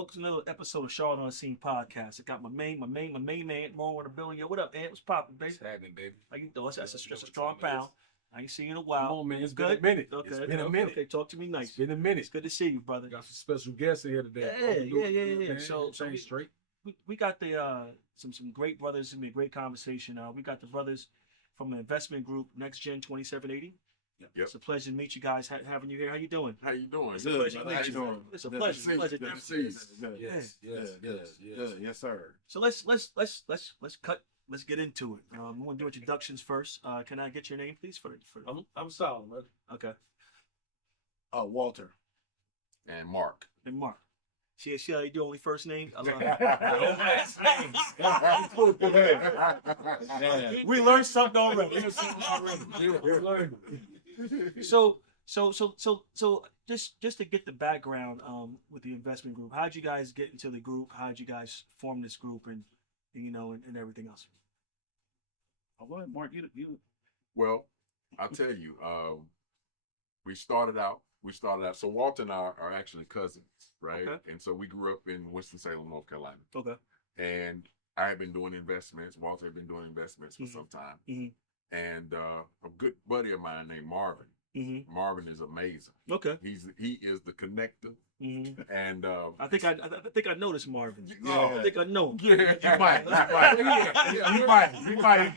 welcome to another episode of Charlotte on the Scene podcast. I got my main man, Mo on the building. Yo, what up, man? What's poppin', baby? What's happening, baby? How you doing? That's a strong pound. I ain't seen you in a while. Come on, man. It's good. been a minute. Okay, It's been a minute. Okay, talk to me nice. It's been a minute. It's good to see you, brother. Got some special guests in here today. Yeah. So straight. we got the some great brothers. It's gonna be a great conversation. We got the brothers from the investment group NexGen2780. Yep. It's a pleasure to meet you guys. Having you here. How you doing? How you doing? It's a pleasure. How you doing? It's a pleasure. Good to see you. Yes, sir. So let's get into it. We want to do introductions first. Can I get your name, please? I'm Solomon. Okay. Walter. And Mark. And Mark. See how you do only first name? I love it. We learned something already. So just to get the background with the investment group, how'd you guys get into the group? How'd you guys form this group and everything else? Well, Mark, you. Well, I'll tell you, we started out. So Walter and I are actually cousins, right? Okay. And so we grew up in Winston-Salem, North Carolina. Okay. And I had been doing investments. Walter had been doing investments for some time. Mm-hmm. And a good buddy of mine named Marvin. Mm-hmm. Marvin is amazing. Okay. He is the connector. Mm-hmm. And I think I know this Marvin. Yeah. I think I know him. Yeah, You might. You might.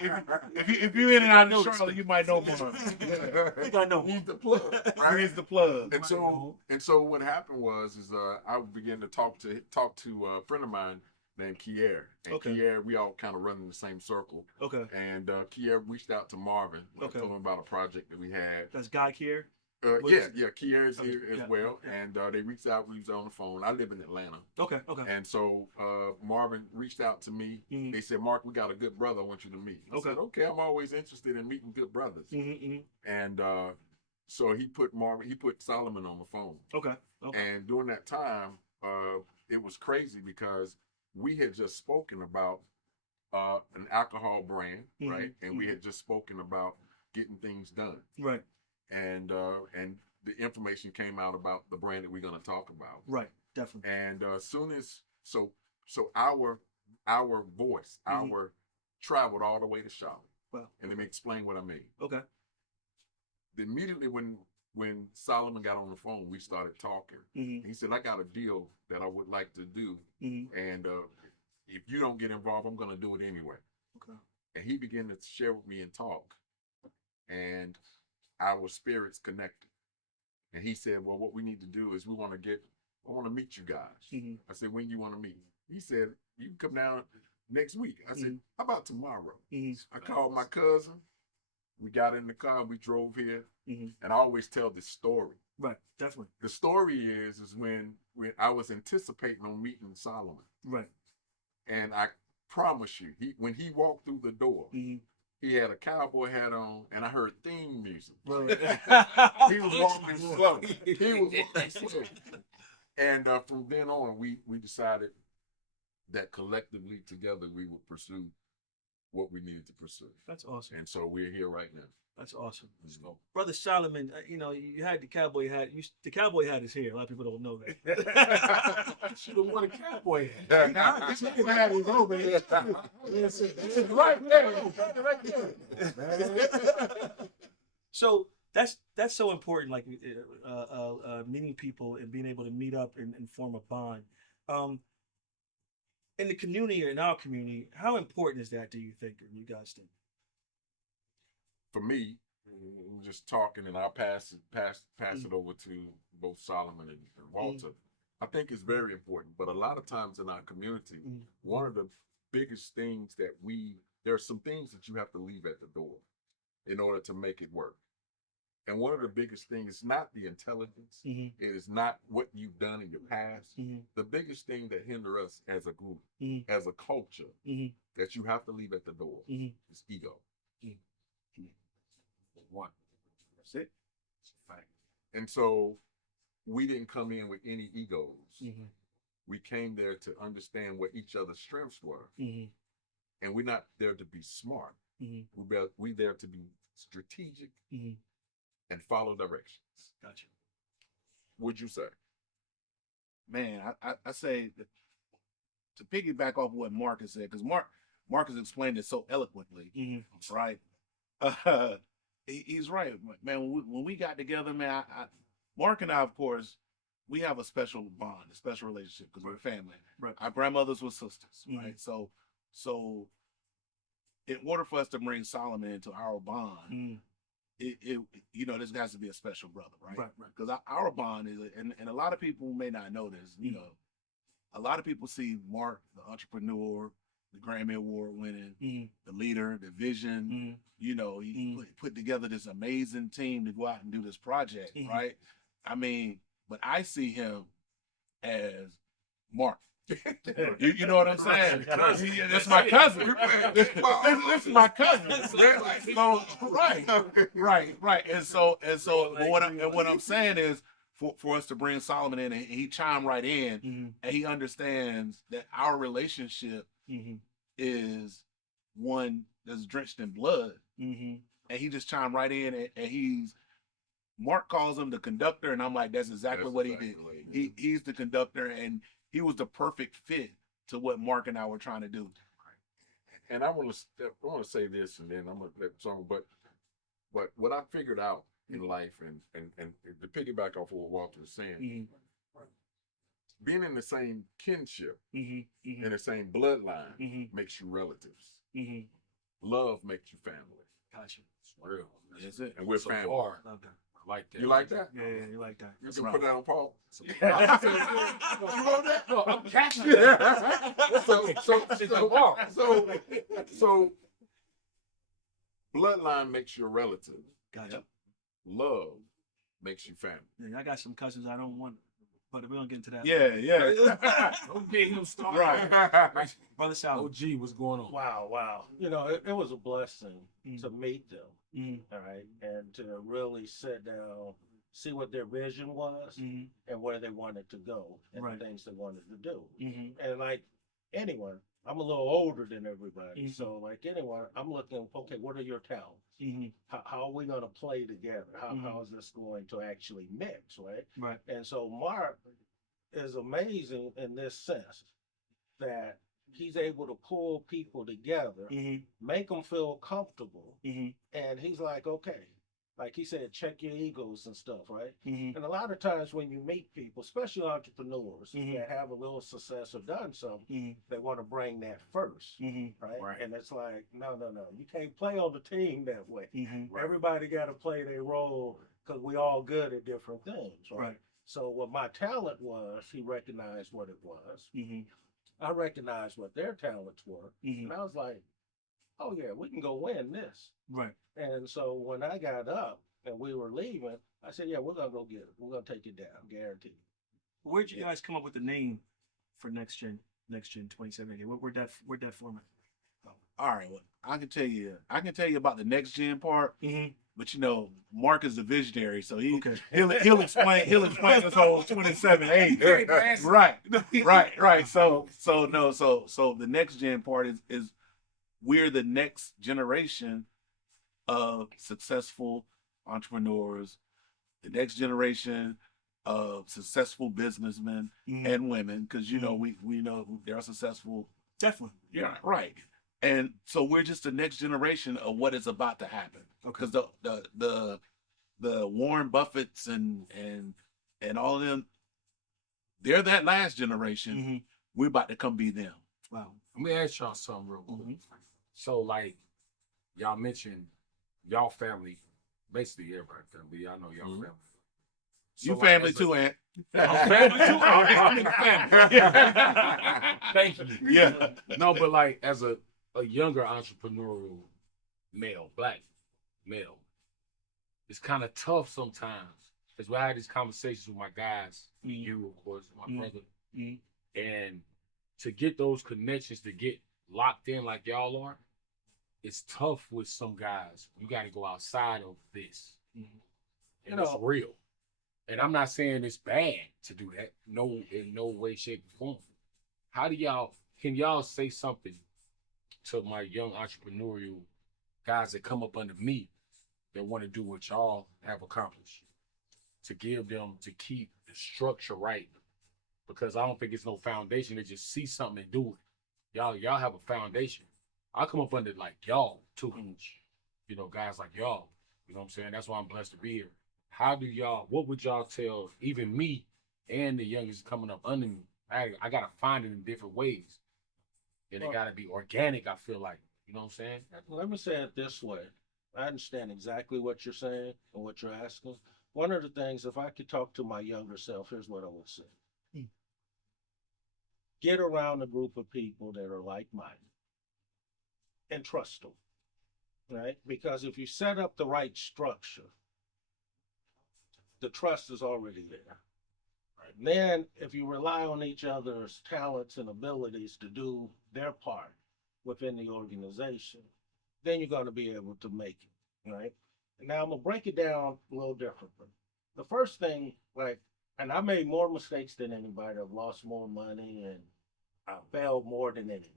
If you're in and out of Charlotte, you might know more. I think I know him. He's the plug. Right? He's the plug. And so what happened was I began to talk to a friend of mine named Kier. And Okay. Kier, we all kind of run in the same circle. Okay. And Kier reached out to Marvin. Okay. I told him about a project that we had. That's Guy Kier? Kier is here as well. Yeah. And they reached out. We was on the phone. I live in Atlanta. Okay. And so Marvin reached out to me. Mm-hmm. They said, Mark, we got a good brother I want you to meet. I said, okay, I'm always interested in meeting good brothers. Mm-hmm. And so he put Solomon on the phone. Okay. And during that time, it was crazy because we had just spoken about an alcohol brand, right? And we had just spoken about getting things done. Right. And the information came out about the brand that we're going to talk about. Right. Definitely. And as soon as our voice, our traveled all the way to Charlotte. Well, and let me explain what I mean. Okay. Immediately when Solomon got on the phone, we started talking. Mm-hmm. He said, I got a deal that I would like to do. Mm-hmm. And if you don't get involved, I'm going to do it anyway. Okay. And he began to share with me and talk. And our spirits connected. And he said, well, what we need to do is I want to meet you guys. Mm-hmm. I said, when you want to meet? He said, you can come down next week. I said, how about tomorrow? Mm-hmm. I called my cousin. We got in the car. We drove here. Mm-hmm. And I always tell this story. Right, definitely. The story is when I was anticipating on meeting Solomon. Right. And I promise you, when he walked through the door, he had a cowboy hat on, and I heard theme music. Right. He was walking slow. And from then on, we decided that collectively together we would pursue what we needed to pursue. That's awesome. And so we're here right now. That's awesome. Let's go. Brother Solomon, you had the cowboy hat. The cowboy hat is here. A lot of people don't know that. I should have worn a cowboy hat. This nigga hat is over here. It's right there. So that's so important, like meeting people and being able to meet up and form a bond. In the community, in our community, how important is that, do you think, or you guys think? For me, we're just talking, and I'll pass it over to both Solomon and Walter. I think it's very important, but a lot of times in our community, one of the biggest things there are some things that you have to leave at the door in order to make it work. And one of the biggest things is not the intelligence. It is not what you've done in your past. The biggest thing that hinders us as a group, as a culture, that you have to leave at the door is ego. One. That's it. It's a fact. And so we didn't come in with any egos. We came there to understand what each other's strengths were. And we're not there to be smart. We're there to be strategic and follow directions. Gotcha. Would you say? Man, I say that to piggyback off what Marcus said, because Marcus explained it so eloquently, right? He's right, man. When we got together, man, Mark and I, of course, we have a special bond, a special relationship because we're family. Right. Our grandmothers were sisters, right? So in order for us to bring Solomon into our bond, it you know, this has to be a special brother, right? Right. Because our bond is, and a lot of people may not know this, you know, a lot of people see Mark, the entrepreneur, the Grammy Award winning, the leader, the vision. You know, he put together this amazing team to go out and do this project, right? I mean, but I see him as Mark. You know what I'm saying? That's my cousin. This is my cousin. So, right. And so what I'm saying is for us to bring Solomon in, and he chimed right in, and he understands that our relationship is one that's drenched in blood, and he just chimed right in, and Mark calls him the conductor, and I'm like, that's exactly what he did. He's the conductor, and he was the perfect fit to what Mark and I were trying to do. And I want to say this, and then I'm gonna let some. But what I figured out in life, and to piggyback off of what Walter was saying, being in the same kinship, in the same bloodline, makes you relatives. Love makes you family. Gotcha. It's real. That's it. And we're So family. far. Love that. I like that. You like that? Yeah, you like that. You can put that on Paul. No, I'm catching So bloodline makes you a relative. Gotcha. Love makes you family. Yeah, I got some cousins I don't want, but we're gonna get into that. Yeah. Don't get him started. Right. Brother Sal. OG, what's going on? Wow. You know, it was a blessing to meet them, all right, and to really sit down, see what their vision was and where they wanted to go and the things they wanted to do. And like anyone, I'm a little older than everybody, so like anyone, I'm looking, okay, what are your talents? How are we going to play together? How is this going to actually mix, right? Right. And so Mark is amazing in this sense that he's able to pull people together, make them feel comfortable, and he's like, okay, like he said, check your egos and stuff, right? And a lot of times when you meet people, especially entrepreneurs that have a little success or done something, they want to bring that first, right? And it's like, no, you can't play on the team that way. Everybody got to play their role because we all good at different things, right? So what my talent was, he recognized what it was. I recognized what their talents were, and I was like, oh yeah, we can go win this. Right. And so when I got up and we were leaving, I said, yeah, we're gonna go get it. We're gonna take it down, guaranteed. Where'd you guys come up with the name for NexGen2780? Where'd that form it? All right, well, I can tell you about the next gen part. But you know, Mark is a visionary, so he'll explain this whole 2780. Right. So the next gen part is we're the next generation of successful entrepreneurs, the next generation of successful businessmen and women, because you know we know they're successful. Definitely. Yeah, right. And so we're just the next generation of what is about to happen. Because the Warren Buffetts and all of them, they're that last generation. We're about to come be them. Wow. Let me ask y'all something real quick. So like y'all mentioned y'all family, basically everybody family. Y'all know y'all family. So You like, family too, Aunt. I'm family too. I'm in the family. Thank you. Yeah. No, but like as a younger entrepreneurial male, black male, it's kind of tough sometimes. Because I had these conversations with my guys, you of course, my brother, and to get those connections, to get locked in like y'all are, it's tough with some guys. You got to go outside of this, and it's real. And I'm not saying it's bad to do that. No, in no way, shape, or form. How do can y'all say something to my young entrepreneurial guys that come up under me that want to do what y'all have accomplished, to give them, to keep the structure right because I don't think it's no foundation. They just see something and do it. Y'all have a foundation. I come up under like y'all too. You know, guys like y'all. You know what I'm saying? That's why I'm blessed to be here. What would y'all tell even me and the youngest coming up under me? I gotta find it in different ways. And it gotta be organic, I feel like. You know what I'm saying? Let me say it this way. I understand exactly what you're saying and what you're asking. One of the things, if I could talk to my younger self, here's what I would say. Get around a group of people that are like-minded and trust them, right? Because if you set up the right structure, the trust is already there. Right? And then if you rely on each other's talents and abilities to do their part within the organization, then you're going to be able to make it, right? And now I'm going to break it down a little differently. The first thing, and I made more mistakes than anybody. I've lost more money and I failed more than anyone.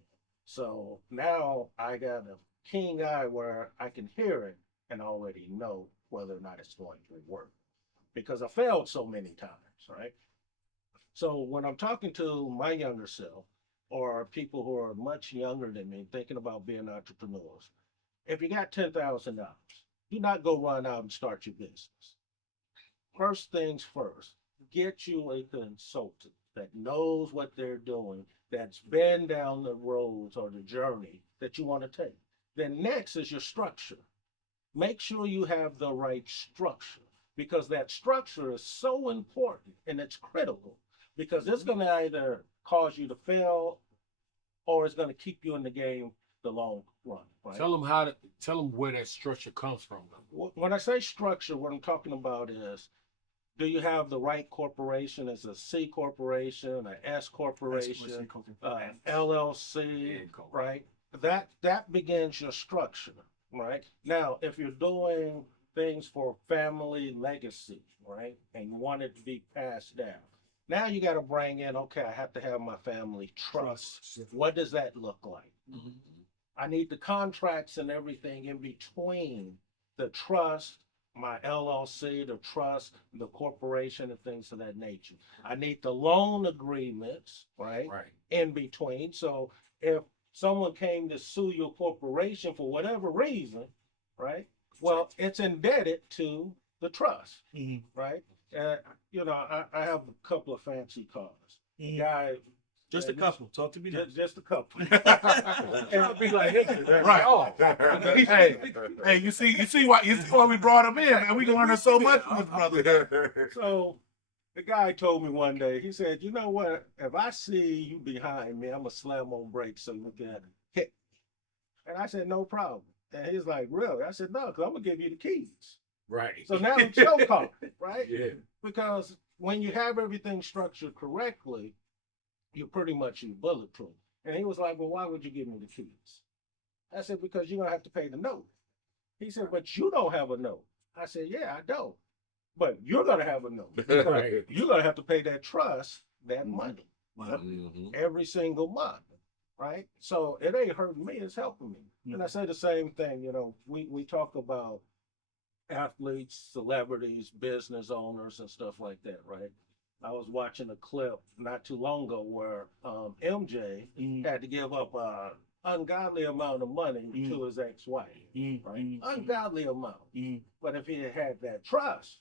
So now I got a keen eye where I can hear it and already know whether or not it's going to work, because I failed so many times, right? So when I'm talking to my younger self or people who are much younger than me thinking about being entrepreneurs, if you got $10,000, do not go run out and start your business. First things first, get you a consultant that knows what they're doing, that's been down the roads or the journey that you want to take. Then next is your structure. Make sure you have the right structure, because that structure is so important and it's critical, because it's going to either cause you to fail or it's going to keep you in the game the long run. Right? Tell them where that structure comes from. When I say structure, what I'm talking about is, do you have the right corporation as a C corporation, an S corporation, LLC, right? That begins your structure, right? Now, if you're doing things for family legacy, right, and you want it to be passed down, now you got to bring in, okay, I have to have my family trust. What does that look like? Mm-hmm. I need the contracts and everything in between the trust, my LLC, the trust, the corporation, and things of that nature. I need the loan agreements, right? In between. So if someone came to sue your corporation for whatever reason, right? Well, it's indebted to the trust, right? You know, I have a couple of fancy cars. The guy. Just a couple. Talk to me now. Just a couple. It'll be like this, right? Hey, you see why we brought him in, man. We can learn so much from this brother. So the guy told me one day, he said, you know what? If I see you behind me, I'm gonna slam on brakes so you can hit. And I said, no problem. And he's like, really? I said, no, because I'm gonna give you the keys. Right. So now it's your car, right? Yeah. Because when you have everything structured correctly, you're pretty much bulletproof. And he was like, well, why would you give me the keys? I said, because you're going to have to pay the note. He said, but you don't have a note. I said, yeah, I don't. But you're going to have a note. Right. You're going to have to pay that trust, that money, every single month, right? So it ain't hurting me, it's helping me. And I say the same thing, you know, we talk about athletes, celebrities, business owners, and stuff like that, right? I was watching a clip not too long ago where MJ had to give up an ungodly amount of money to his ex-wife, right? Ungodly amount. But if he had had that trust,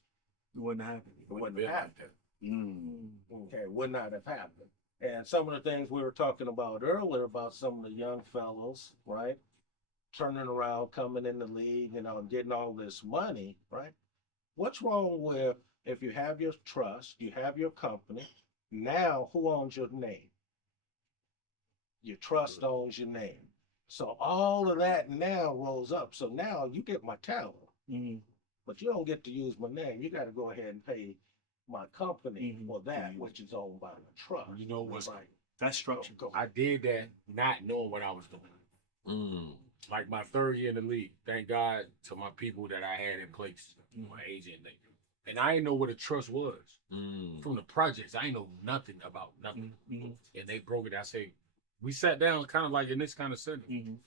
it wouldn't happen. It wouldn't have happened. Okay, it would not have happened. And some of the things we were talking about earlier about some of the young fellows, right? Turning around, coming in the league, you know, and getting all this money, right? What's wrong with, if you have your trust, you have your company, now who owns your name? Your trust owns your name. So all of that now rolls up. So now you get my talent, but you don't get to use my name. You got to go ahead and pay my company for that, which is owned by the trust. You know what's right? That's structure. I did that not knowing what I was doing. Like my third year in the league, thank God to my people that I had in place, my agent. And I didn't know what a trust was. From the projects, I didn't know nothing about nothing. And they broke it. I say, we sat down kind of like in this kind of setting.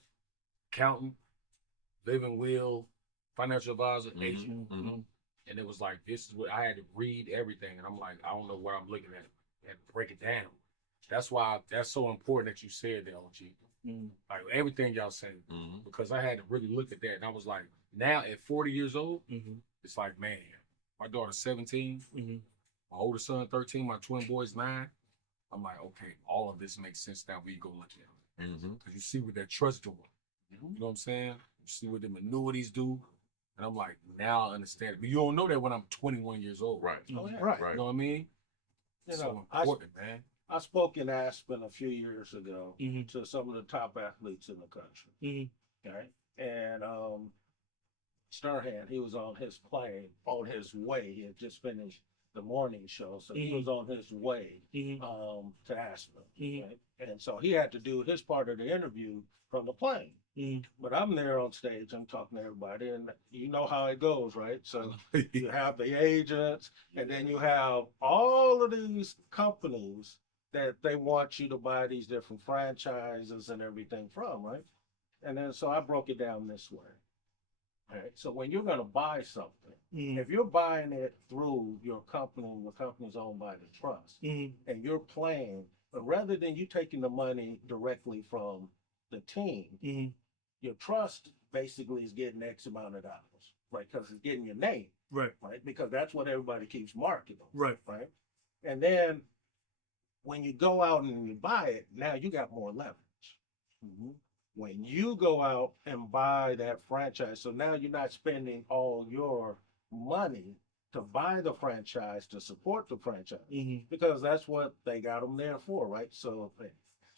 Accountant, living will, financial advisor, agent. And it was like, this is what I had to read everything. And I'm like, I don't know what I'm looking at. and break it down. That's why that's so important that you said that, OG. Like everything y'all saying, because I had to really look at that, and I was like, now at 40 years old, it's like, man, my daughter's 17, my older son 13, my twin boy's 9. I'm like, okay, all of this makes sense now. We go look at it, because you see what that trust doing. You know what I'm saying? You see what them annuities do, and I'm like, now I understand it. But you don't know that when I'm 21 years old, Right? Right. You know what I mean? You So know, important, man. I spoke in Aspen a few years ago to some of the top athletes in the country. Okay. And Starhand, he was on his plane on his way. He had just finished the morning show, so he was on his way to Aspen. Right? And so he had to do his part of the interview from the plane. But I'm there on stage, I'm talking to everybody, and you know how it goes, right? So you have the agents, and then you have all of these companies that they want you to buy these different franchises and everything from, right? And then so I broke it down this way. All right. So when you're going to buy something, if you're buying it through your company, the company's owned by the trust, and you're playing, but rather than you taking the money directly from the team, your trust basically is getting X amount of dollars, right? Because it's getting your name, right? Because that's what everybody keeps marketing, right? And then when you go out and you buy it, now you got more leverage. When you go out and buy that franchise, so now you're not spending all your money to buy the franchise, to support the franchise, because that's what they got them there for, right? So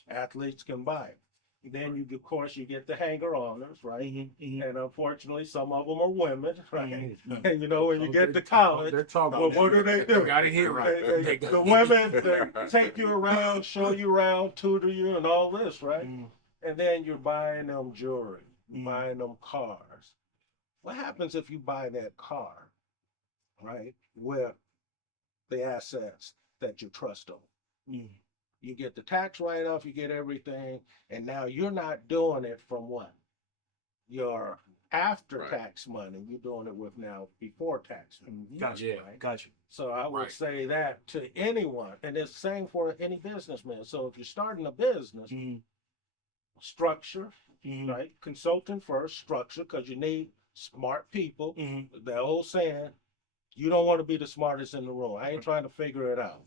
athletes can buy it. Then you, of course, you get the hanger-oners, right? And unfortunately, some of them are women, right? And you know, when you get to college, well, what do they do? Got it here, right? The women, they take you around, show you around, tutor you, and all this, right? And then you're buying them jewelry, buying them cars. What happens if you buy that car, right, with the assets that you trust on? You get the tax write-off, you get everything, and now you're not doing it from what? Your after-tax money. You're doing it with now before-tax money. Gotcha. Right? Gotcha. So I would say that to anyone, and it's the same for any businessman. So if you're starting a business, structure, right? Consulting first, structure, because you need smart people. The old saying, you don't want to be the smartest in the room. I ain't trying to figure it out.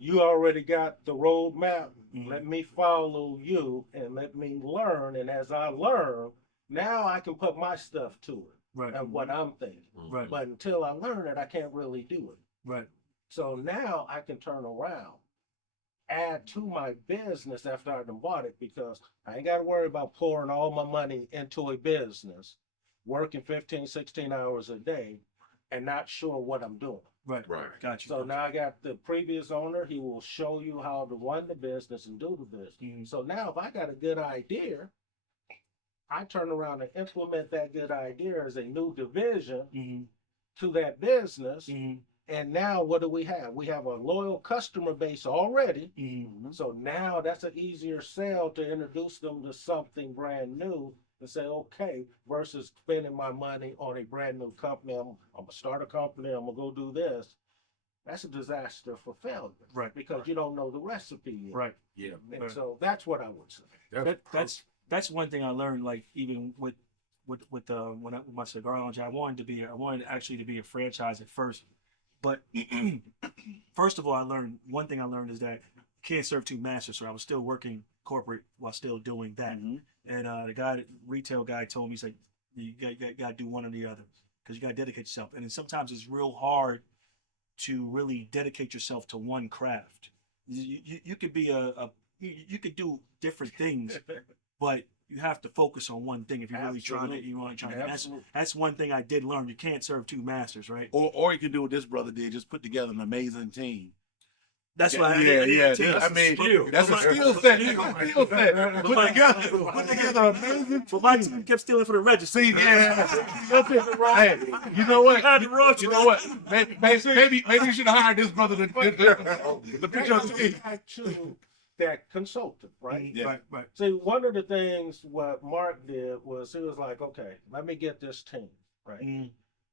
You already got the roadmap. Let me follow you and let me learn. And as I learn, now I can put my stuff to it and what I'm thinking. But until I learn it, I can't really do it. So now I can turn around, add to my business after I've bought it, because I ain't got to worry about pouring all my money into a business, working 15, 16 hours a day, and not sure what I'm doing. Gotcha. So now I got the previous owner. He will show you how to run the business and do the business. So now if I got a good idea, I turn around and implement that good idea as a new division to that business. And now what do we have? We have a loyal customer base already. So now that's an easier sell to introduce them to something brand new and say, okay, versus spending my money on a brand new company. I'm gonna start a company, I'm gonna go do this. That's a disaster for failure. Because you don't know the recipe yet. And so that's what I would say. That's one thing I learned, like even with my cigar lounge, I wanted actually to be a franchise at first. But first of all, one thing I learned is that you can't serve two masters. So I was still working corporate while still doing that. And the retail guy told me, he's like, you got to do one or the other, because you got to dedicate yourself. And then sometimes it's real hard to really dedicate yourself to one craft. You could be you could do different things, but you have to focus on one thing if you're really trying to. That's one thing I did learn. You can't serve two masters, right? Or you can do what this brother did, just put together an amazing team. That's why I mean, that's a skill set. Put together an amazing. But my team kept stealing for the register. See, hey, you know what? You know what? Maybe you should have hired this brother to put your team. That consultant, right? Right. See, one of the things what Mark did was he was like, okay, let me get this team, right?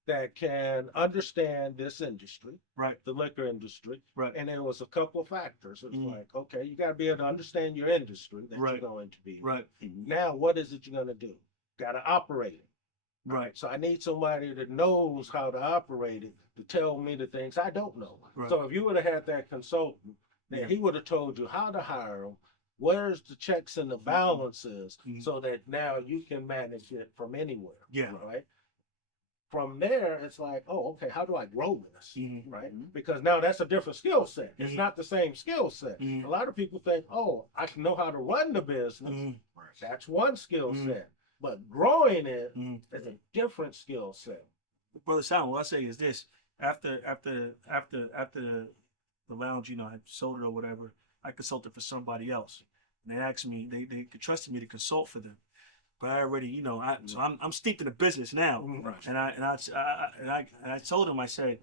that can understand this industry, Right. the liquor industry. Right. And there was a couple of factors. It's Mhm. like, okay, you got to be able to understand your industry that Right. you're going to be in. Right. Now, what is it you're going to do? Got to operate it. Right. So I need somebody that knows how to operate it to tell me the things I don't know. Right. So if you would have had that consultant, then Yeah. he would have told you how to hire them, where's the checks and the balances, Mhm. so that now you can manage it from anywhere. Yeah. Right. From there, it's like, oh, okay, how do I grow this? Mhm. Right? Because now that's a different skill set. It's Mhm. not the same skill set. Mhm. A lot of people think, oh, I can know how to run the business. Mhm. That's one skill Mhm. set. But growing it Mhm. is a different skill set. Brother Simon, what I say is this: after the lounge, you know, I sold it or whatever, I consulted for somebody else, and they asked me, they trusted me to consult for them, but I already, you know, so I'm steeped in the business now, Right. and I told them, I said,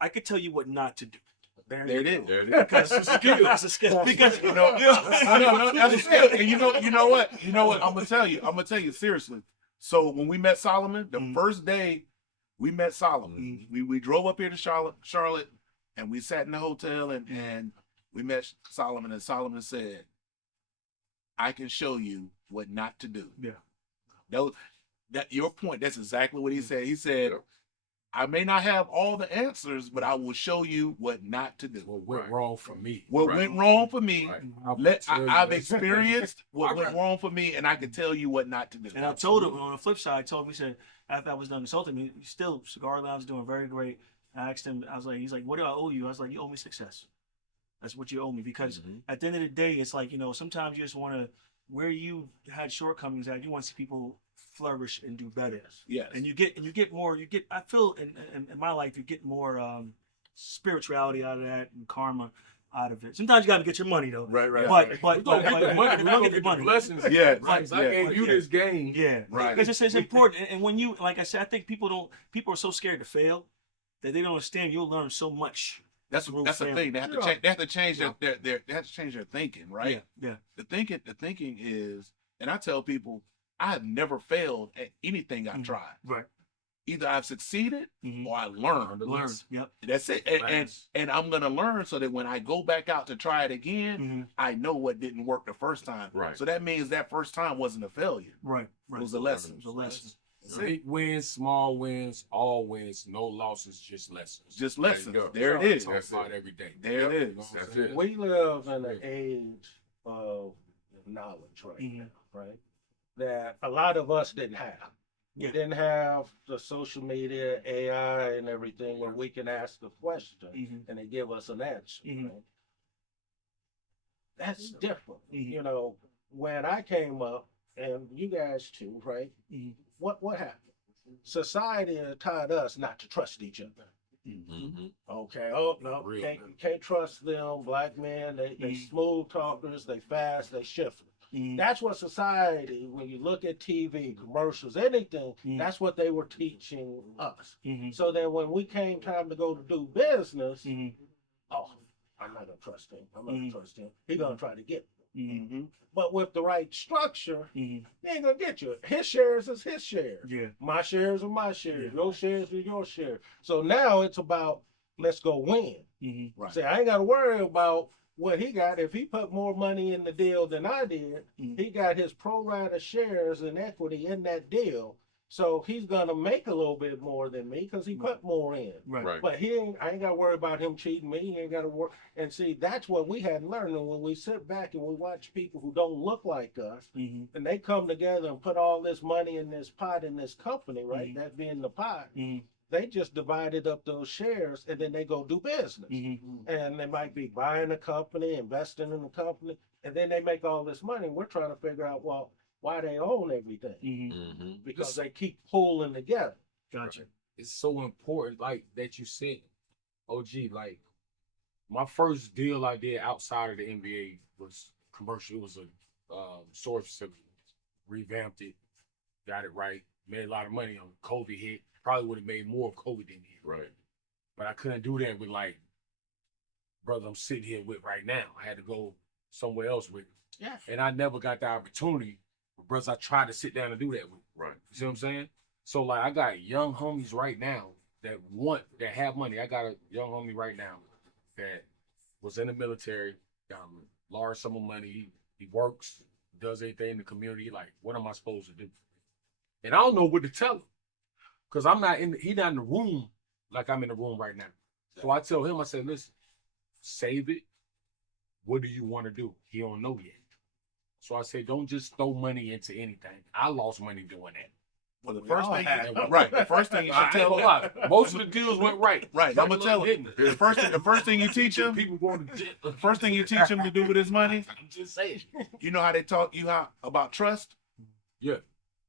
I could tell you what not to do. There it is. There it is. Because it's a skill. That's a skill. Because You know, no, that's a skill. And you know what? I'm gonna tell you seriously. So when we met Solomon, the first day we met Solomon, we drove up here to Charlotte, and we sat in the hotel and we met Solomon, and Solomon said, "I can show you what not to do." Yeah. That your point. That's exactly what he said. He said, I may not have all the answers, but I will show you what not to do. What went wrong for me? What went wrong for me? Right. I've experienced what went wrong for me, and I can tell you what not to do. And I told him on the flip side, I told him, he said, after I was done consulting me, still Cigar Lounge is doing very great. I asked him, I was like, he's like, what do I owe you? I was like, you owe me success. That's what you owe me. Because at the end of the day, it's like, you know, sometimes you just want to, where you had shortcomings at, you want to see people flourish and do better. Yes. And you get more, I feel in my life, you get more spirituality out of that and karma out of it. Sometimes you got to get your money though. Right. But We're gonna get the money. We're gonna get the money. blessings. Yeah. Right. I gave you this game. Yeah. Right. Because it's important. And when you, like I said, I think people are so scared to fail that they don't understand you'll learn so much. That's the thing. They have to change. They have to change their thinking, right? Yeah. The thinking is, and I tell people, I have never failed at anything I've tried. Right. Either I've succeeded or I learned. Learn. Yep. That's it. And I'm gonna learn so that when I go back out to try it again, I know what didn't work the first time. Right. So that means that first time wasn't a failure. Right. It was a lesson. It was a lesson. Big wins, small wins, all wins, no losses, just lessons. Just lessons. go. There it is. Talk about every day. There it is. That's it. We live in an age of knowledge right now, right? That a lot of us didn't have. Yeah. We didn't have the social media, AI, and everything where we can ask a question and they give us an answer. Right? That's different. You know, when I came up, and you guys too, right? What happened? Society taught us not to trust each other. Okay. Oh no, can't trust them. Black men, they smooth talkers, they fast, they shift. That's what society, when you look at TV, commercials, anything, that's what they were teaching us. So then when we came time to go to do business, oh, I'm not gonna trust him. I'm not gonna trust him. He's gonna try to get me. But with the right structure, he ain't gonna get you. His shares is his shares. Yeah. My shares are my shares. Your shares are your shares. So now it's about let's go win. Right. Say I ain't gotta worry about what he got. If he put more money in the deal than I did, he got his pro rata shares and equity in that deal. So he's gonna make a little bit more than me because he put more in. Right. But I ain't gotta worry about him cheating me. He ain't gotta worry. And see, that's what we hadn't learned. And when we sit back and we watch people who don't look like us, and they come together and put all this money in this pot in this company, right? That being the pot. They just divided up those shares and then they go do business. And they might be buying a company, investing in the company, and then they make all this money. We're trying to figure out, well, why they own everything. Because they keep pulling together. Gotcha. It's so important, like that you said, OG, like my first deal I did outside of the NBA was commercial. It was a storage facility. Revamped it, got it right, made a lot of money on COVID hit. Probably would have made more if COVID didn't hit. Right. But I couldn't do that with like brother I'm sitting here with right now. I had to go somewhere else with. And I never got the opportunity with brothers I tried to sit down and do that with. Right. You see what I'm saying? So like I got young homies right now that have money. I got a young homie right now that was in the military, got a large sum of money. He works, does anything in the community. Like, what am I supposed to do? And I don't know what to tell him. Cause he's not in the room like I'm in the room right now. So I tell him, I said, listen, save it. What do you want to do? He don't know yet. So I say, don't just throw money into anything. I lost money doing that. Well, the first thing, right? The first thing you should tell them. Most of the deals went right. Right. I'm gonna tell him. The first thing you teach him. People going to jail. The first thing you teach him to do with his money. I'm just saying. You know how they talk about trust? Yeah.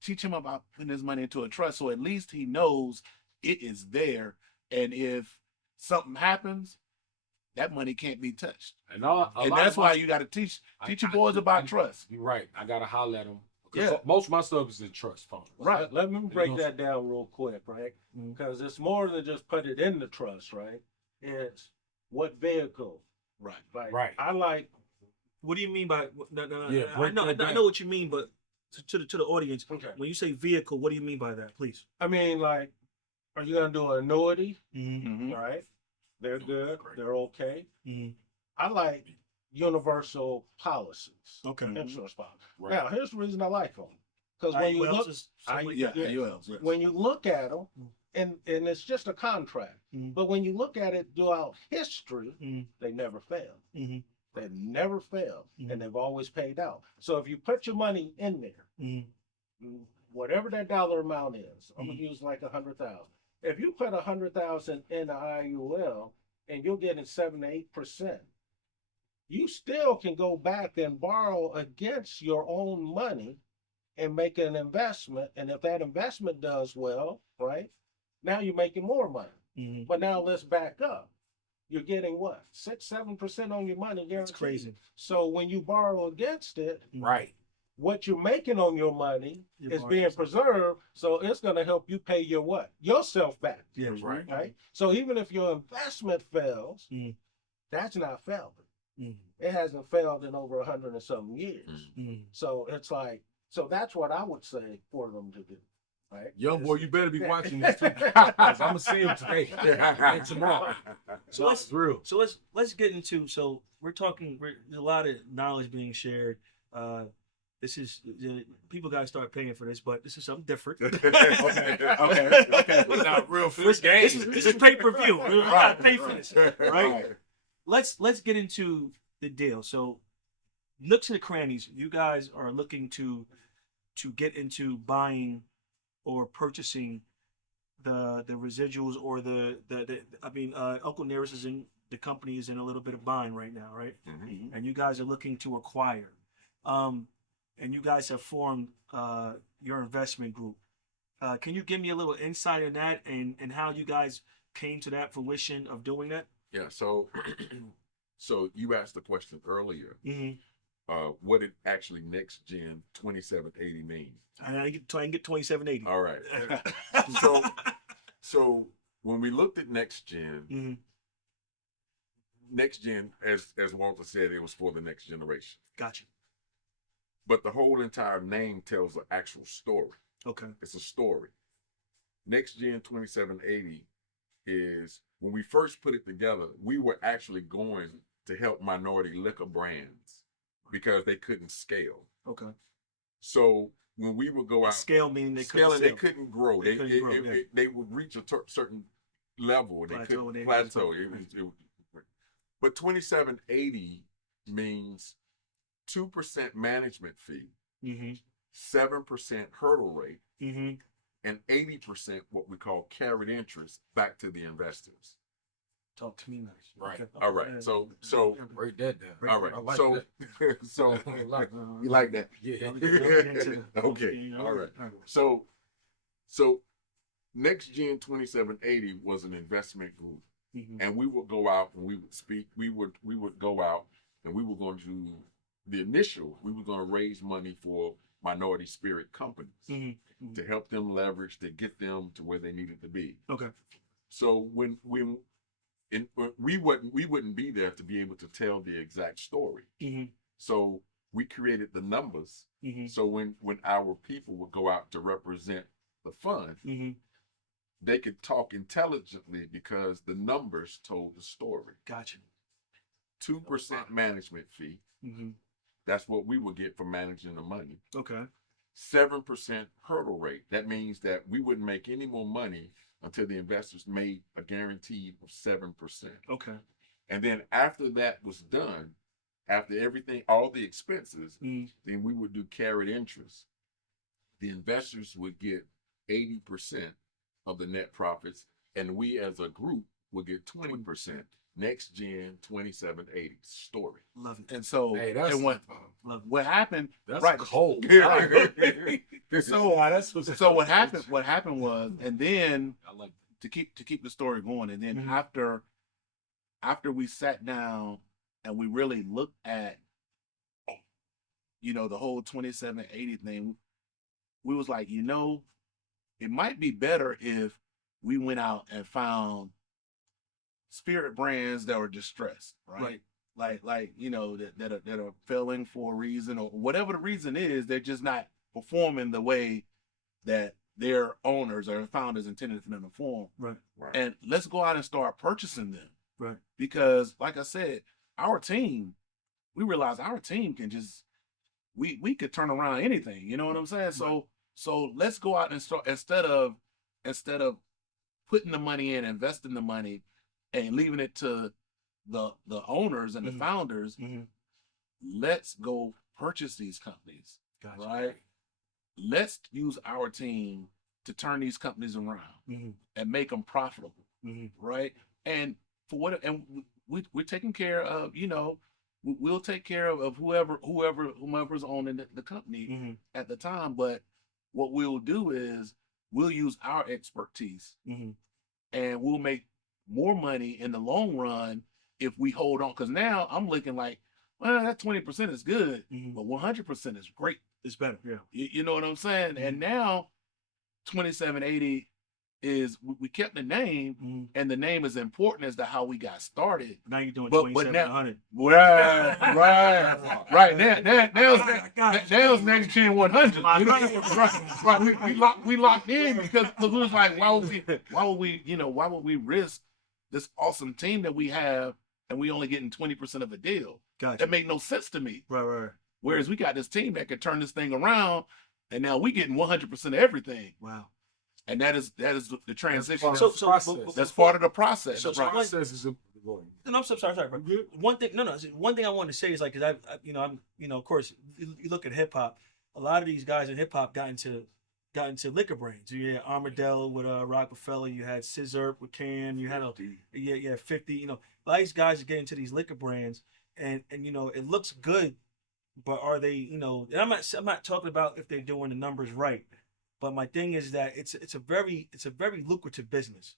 Teach him about putting his money into a trust, so at least he knows it is there, and if something happens, that money can't be touched. And that's why you got to teach your boys about trust. You're right. I got to holler at them. Yeah. Most of my stuff is in trust funds. Right. Let me break that down real quick, right? Because it's more than just put it in the trust, right? It's what vehicle. Right. Like, right. I like. What do you mean by? No. Yeah, I know what you mean, but to the audience, Okay. when you say vehicle, what do you mean by that, please? I mean, like, are you gonna do an annuity? Mm-hmm. All right. They're good. They're okay. Mm-hmm. I like universal policies. Okay. Insurance policies. Right. Now, here's the reason I like them. Because when you look, when you look at them, and it's just a contract. But when you look at it throughout history, they never fail. They've never failed, and they've always paid out. So if you put your money in there, whatever that dollar amount is, I'm gonna use like 100,000. If you put 100,000 in the IUL and you're getting 7 to 8%, you still can go back and borrow against your own money and make an investment. And if that investment does well, right, now you're making more money. But now let's back up. You're getting what? 6-7% on your money guaranteed. That's crazy. So when you borrow against it, right, what you're making on your money is being preserved. So it's going to help you pay your what? Yourself back. Yeah, right. Right. So even if your investment fails, that's not failing. It hasn't failed in over 100 and something years. So it's like, so that's what I would say for them to do. Right. Young boy, you better be watching this too. I'm gonna see him today and tomorrow. So let's get into. So we're talking. There's a lot of knowledge being shared. This is people got to start paying for this, but this is something different. Okay. It's not real first game. This is pay per view. We got to pay for this, right? Let's get into the deal. So, nooks and crannies. You guys are looking to get into buying or purchasing the residuals or Uncle Nearest is in the company is in a little bit of bind right now, right? And you guys are looking to acquire. And you guys have formed your investment group. Can you give me a little insight on that and how you guys came to that fruition of doing that? Yeah, so you asked the question earlier. What did actually NexGen2780 mean? I can get 2780. All right. So when we looked at NexGen, NexGen, as Walter said, it was for the next generation. Gotcha. But the whole entire name tells an actual story. Okay. It's a story. NexGen2780 is, when we first put it together, we were actually going to help minority liquor brands because they couldn't scale. Okay. So when we would go out, scale meaning they couldn't grow. They would reach a certain level and they couldn't plateau. But 2780 means 2% management fee, 7% hurdle rate, and 80% what we call carried interest back to the investors. Talk to me nice. Right. Okay. All right. So break that down. All right. I like so that. so you like that? Yeah. Okay. All right. So NexGen2780 was an investment group, and we would go out and we would speak. We would go out and we were going to we were going to raise money for minority spirit companies to help them leverage to get them to where they needed to be. Okay. So when we wouldn't be there to be able to tell the exact story. So we created the numbers. So when our people would go out to represent the fund, they could talk intelligently because the numbers told the story. Gotcha. 2% management fee. That's what we would get for managing the money. Okay. 7% hurdle rate. That means that we wouldn't make any more money until the investors made a guarantee of 7%. Okay. And then after that was done, after everything, all the expenses, then we would do carried interest. The investors would get 80% of the net profits, and we as a group would get 20%. NexGen2780 story. Love it. And so, Hey, that's what happened? That's right. cold. So what happened? What happened was, and then I like to keep the story going, and then after we sat down and we really looked at, the whole 2780 thing, we was like, it might be better if we went out and found spirit brands that were distressed, right? Like that are failing for a reason, or whatever the reason is, they're just not performing the way that their owners or founders intended for them to perform. Right. And let's go out and start purchasing them. Right. Because like I said, we realized our team can just we could turn around anything. You know what I'm saying? Right. So let's go out and start instead of putting the money in, investing the money, and leaving it to the owners and the founders. Let's go purchase these companies. Gotcha. Right? Let's use our team to turn these companies around and make them profitable. Right? And we're taking care of, we'll take care of whomever's owning the company at the time. But what we'll do is we'll use our expertise and we'll make more money in the long run if we hold on. Because now I'm looking like, well, that 20% is good, but 100% is great. It's better, yeah. You know what I'm saying? And now 2780 is, we kept the name, and the name is important as to how we got started. Now you're doing but 2700. Right. Now's next gen 100. Right. We locked in because we was like, why would we risk this awesome team that we have and we only getting 20% of a deal? Gotcha. That made no sense to me. Right. Whereas we got this team that could turn this thing around, and now we getting 100% of everything. Wow. And that is the transition. That's part of the process. So right. process is important. No, I'm sorry, bro. One thing I wanted to say is like, cause I'm of course, you look at hip hop. A lot of these guys in hip hop got into liquor brands. You had Armadillo with Rockefeller. You had Scissor with Can. You had 50. A lot of these guys are getting into these liquor brands, and it looks good, but are they? And I'm not talking about if they're doing the numbers right. But my thing is that it's a very lucrative business,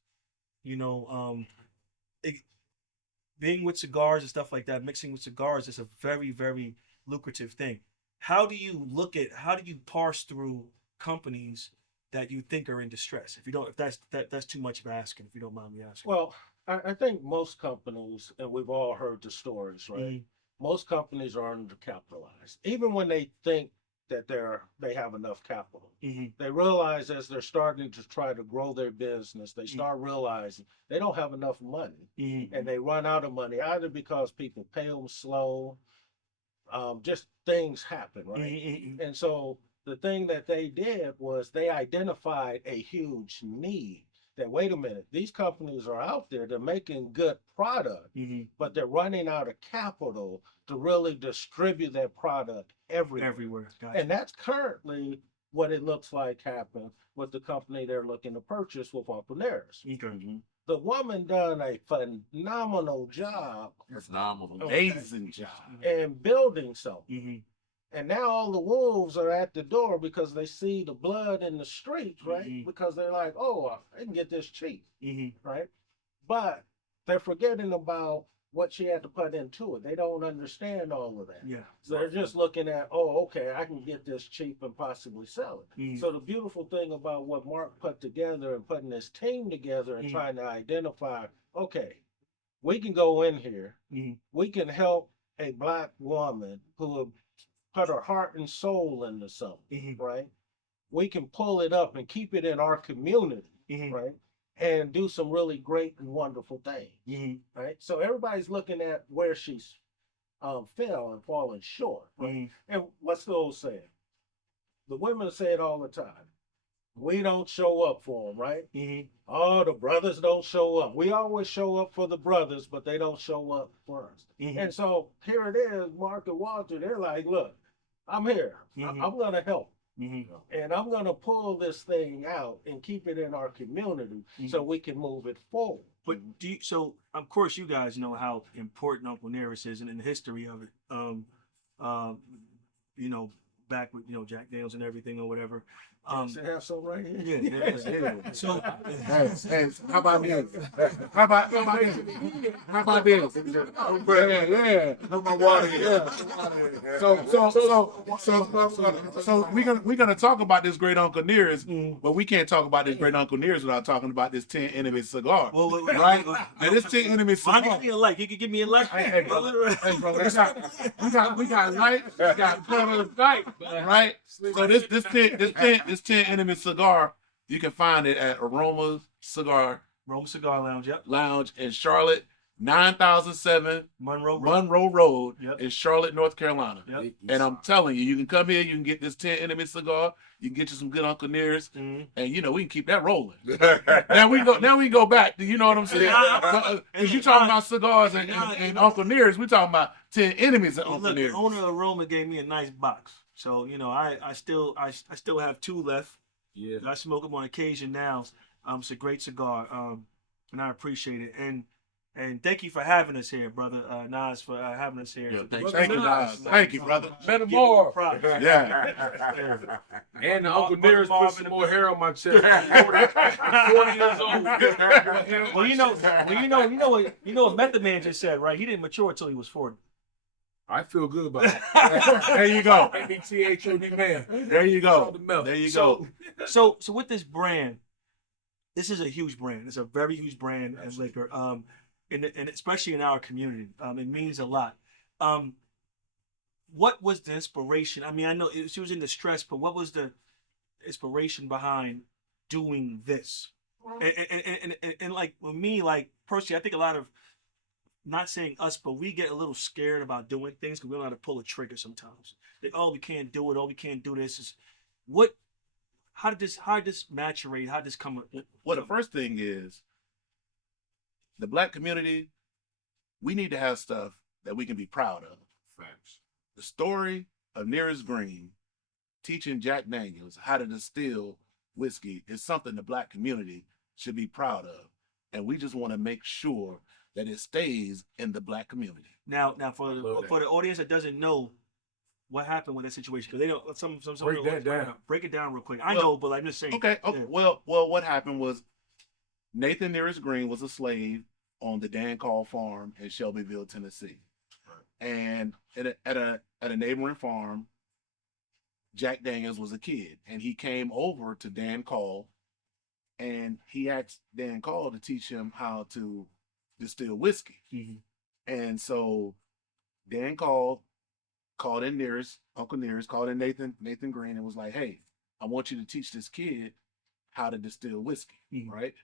being with cigars and stuff like that, mixing with cigars is a very, very lucrative thing. How do you parse through companies that you think are in distress? If that's too much of asking, if you don't mind me asking. Well, I think most companies, and we've all heard the stories, right? Most companies are undercapitalized, even when they think that they have enough capital. They realize as they're starting to try to grow their business, they start realizing they don't have enough money, and they run out of money either because people pay them slow, just things happen, right? And so the thing that they did was they identified a huge need. That wait a minute, these companies are out there, they're making good product, but they're running out of capital to really distribute that product everywhere. Gotcha. And that's currently what it looks like happened with the company they're looking to purchase with Entrepreneurs. Okay. The woman done a phenomenal job, Amazing job, in building something. And now all the wolves are at the door because they see the blood in the streets, right? Because they're like, oh, I can get this cheap, right? But they're forgetting about what she had to put into it. They don't understand all of that. Yeah. So they're just looking at, oh, okay, I can get this cheap and possibly sell it. So the beautiful thing about what Mark put together and putting his team together and trying to identify, okay, we can go in here, we can help a Black woman who put her heart and soul into something, right? we can pull it up and keep it in our community, right? And do some really great and wonderful things, right? So everybody's looking at where she's fell and fallen short, right? And what's the old saying? The women say it all the time. We don't show up for them, right? Oh, the brothers don't show up. We always show up for the brothers, but they don't show up for us. And so here it is, Mark and Walter, they're like, look, I'm here. I'm going to help. And I'm going to pull this thing out and keep it in our community so we can move it forward. But so of course you guys know how important Uncle Nearest is and in the history of it. You know, back with Jack Daniels and everything or whatever. They have some right here. Yeah. So Hey, how about this? How about this? How about this? Yeah. My water. Yeah. So we're gonna talk about this great Uncle Nearest, but we can't talk about this great Uncle Nearest without talking about this 10 Enemy cigar. Right? And this 10 Enemy cigar. Give me a like. You can give me a like. Hey, bro, we got light, we got color, right? So this 10 Enemy cigar, you can find it at Aroma Cigar Lounge. Yep. Lounge in Charlotte, 9007 Monroe Road Yep. in Charlotte, North Carolina. Yep. And I'm telling you, you can come here, you can get this 10 Enemy cigar, you can get you some good Uncle Nearest, and we can keep that rolling. now we go back. You know what I'm saying? Because you talking about cigars and Uncle Nearest, we talking about 10 enemies of Uncle Nearest. The owner of Aroma gave me a nice box. So, I still have 2 left. Yeah. I smoke them on occasion now. It's a great cigar. And I appreciate it. And thank you for having us here, brother Nas, for having us here. Yeah, thank you, Nas. Thank you, brother. Better more. Yeah. And Uncle Nearest put some more hair on my chest. 40 years old. Well, you know what Method Man just said, right? He didn't mature until he was 40. I feel good about it. There you go. M-E-T-H-O-D man. There you go. There you go. So with this brand, this is a huge brand. It's a very huge brand in liquor. And especially in our community, it means a lot. What was the inspiration? I mean, I know she was in distress, but what was the inspiration behind doing this? And like with me, like personally, I think a lot of, not saying us, but we get a little scared about doing things because we don't know how to pull a trigger sometimes. Like, oh, we can't do it. Oh, we can't do this. How did this maturate? How did this come? Well, the first thing is, the Black community, we need to have stuff that we can be proud of. Facts. The story of Nearest Green teaching Jack Daniels how to distill whiskey is something the Black community should be proud of. And we just want to make sure that it stays in the Black community. Now for the audience that doesn't know what happened with that situation, because they don't some break that down. Break it down real quick. I know, but I'm just saying. Okay. Yeah. Well, what happened was Nathan Nearest Green was a slave on the Dan Call farm in Shelbyville, Tennessee. Right. And at a neighboring farm, Jack Daniels was a kid, and he came over to Dan Call, and he asked Dan Call to teach him how to distill whiskey. And so Dan called in Nearest, Uncle Nearest, called in Nathan Green, and was like, hey, I want you to teach this kid how to distill whiskey, right?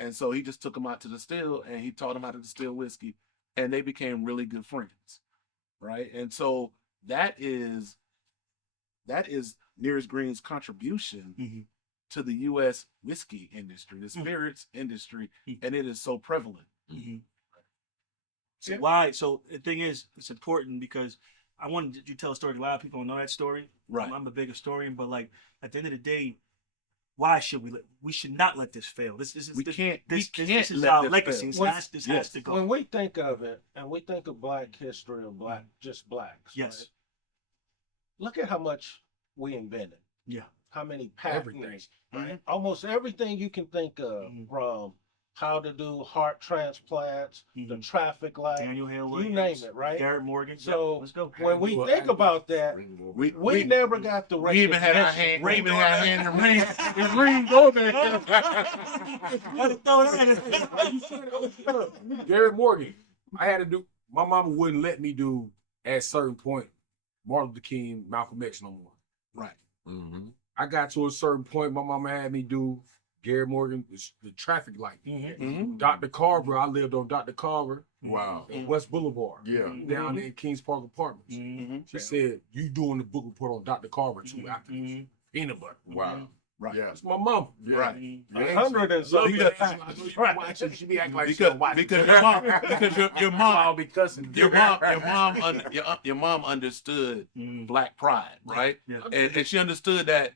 And so he just took him out to distill, and he taught him how to distill whiskey, and they became really good friends, right? And so that is Nearest Green's contribution to the U.S. whiskey industry, the spirits industry, and it is so prevalent. So why? So the thing is, it's important because I wanted you to tell a story. A lot of people don't know that story. Right. I'm a big historian, but like at the end of the day, why should we should not let this fail. This is our legacy. This has to go. When we think of it, and we think of Black history of just Blacks. Yes. Right? Look at how much we invented. Yeah. How many patents, Everything. right? Almost everything you can think of, from how to do heart transplants, the traffic light, Daniel Hill, you name it, right? Garrett Morgan. So let's go. when we think about that, we never got the We even had our recognition. hand in the ring go back. Garrett Morgan. I had to do. My mama wouldn't let me do at a certain point Martin Luther King, Malcolm X no more. Right. I got to a certain point, my mama had me do Gary Morgan, the traffic light. Dr. Carver, I lived on Dr. Carver. Wow. West Boulevard. Yeah. Down there in Kings Park Apartments. She said, you doing the book report on Dr. Carver too after this. Peanut butter. Wow. Right. Yeah. That's my mom. Yeah. Right. 100 and something. She be acting like she don't watch Because your mom, I'll be cussing. your mom understood Black pride, right? Yeah. And she understood that.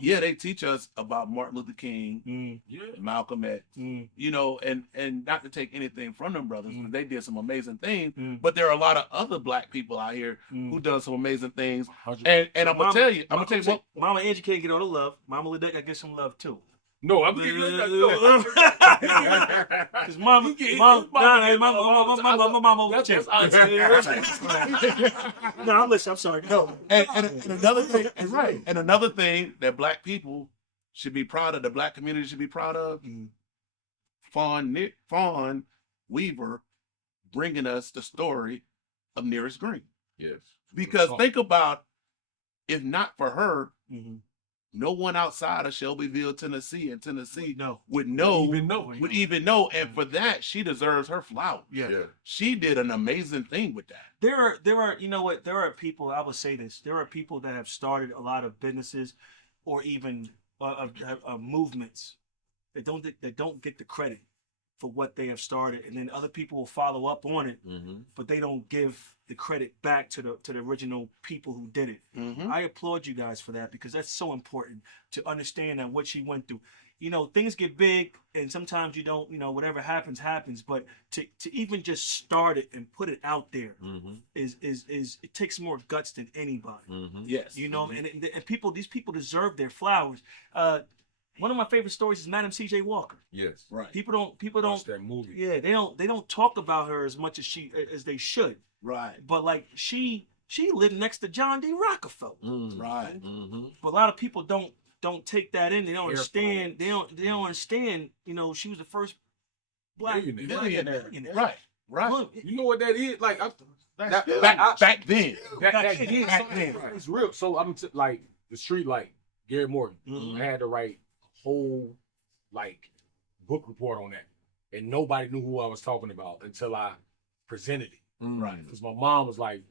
Yeah, they teach us about Martin Luther King, Malcolm X, you know, and not to take anything from them brothers, but they did some amazing things. But there are a lot of other Black people out here who done some amazing things. And I'm gonna tell you what. Mama Angie can't get all the love. Mama Ledette gotta get some love too. No, I'm Because mama, no, listen, I'm sorry. No. And another thing, right. And another thing that Black people should be proud of, the Black community should be proud of, Fawn Weaver bringing us the story of Nearest Green. Yes. Because think about, if not for her, no one outside of Shelbyville, Tennessee, would even know. And for that, she deserves her flowers. Yeah. She did an amazing thing with that. There are, you know what? There are people. I will say this: there are people that have started a lot of businesses, or even movements that don't get the credit for what they have started, and then other people will follow up on it, but they don't give the credit back to the original people who did it. I applaud you guys for that, because that's so important to understand that what she went through. You know, things get big, and sometimes you don't. You know, whatever happens, but to even just start it and put it out there is it takes more guts than anybody. Yes, you know, and these people deserve their flowers. One of my favorite stories is Madam C.J. Walker. Yes. Right. People don't. Watch that movie. Yeah, they don't talk about her as much as they should. Right. But like she lived next to John D. Rockefeller. Right. But a lot of people don't take that in. They don't understand. They don't understand. You know, she was the first Black millionaire. Right. Right. You know what that is? Like back then. Back then. It's real. So I'm like the street, like Gary Morgan. I had to write whole like book report on that, and nobody knew who I was talking about until I presented it. Right. Because my mom was like,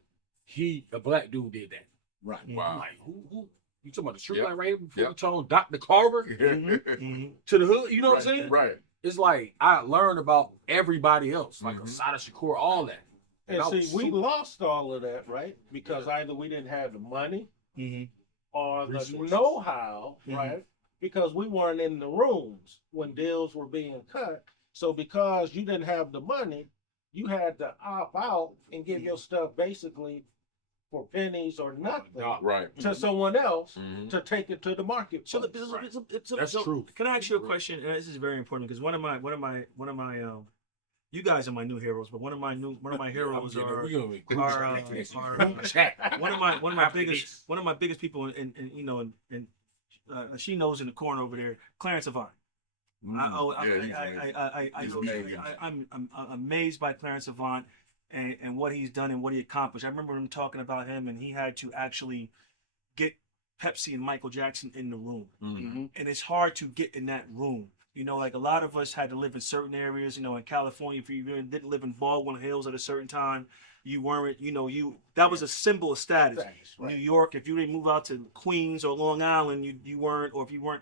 a Black dude did that. Right. Wow. I'm like, who? You talking about the street light right here before you told Dr. Carver to the hood? You know what I'm saying? Right. It's like I learned about everybody else, like Asada Shakur, all that. And see, we lost all of that, right? Because either we didn't have the money or the know-how, right? Because we weren't in the rooms when deals were being cut. So because you didn't have the money, you had to opt out and give your stuff basically for pennies or nothing to someone else to take it to the market. So that's true. Can I ask you a question? And this is very important, because one of my you guys are my new heroes, but one of my heroes are one of my biggest people, and you know, and she knows in the corner over there, Clarence Avant. I'm amazed by Clarence Avant and what he's done and what he accomplished. I remember him talking about him, and he had to actually get Pepsi and Michael Jackson in the room, and it's hard to get in that room. You know, like a lot of us had to live in certain areas. You know, in California, if you didn't live in Baldwin Hills at a certain time, you weren't. You know, that was a symbol of status. Right. New York, if you didn't move out to Queens or Long Island, you weren't. Or if you weren't,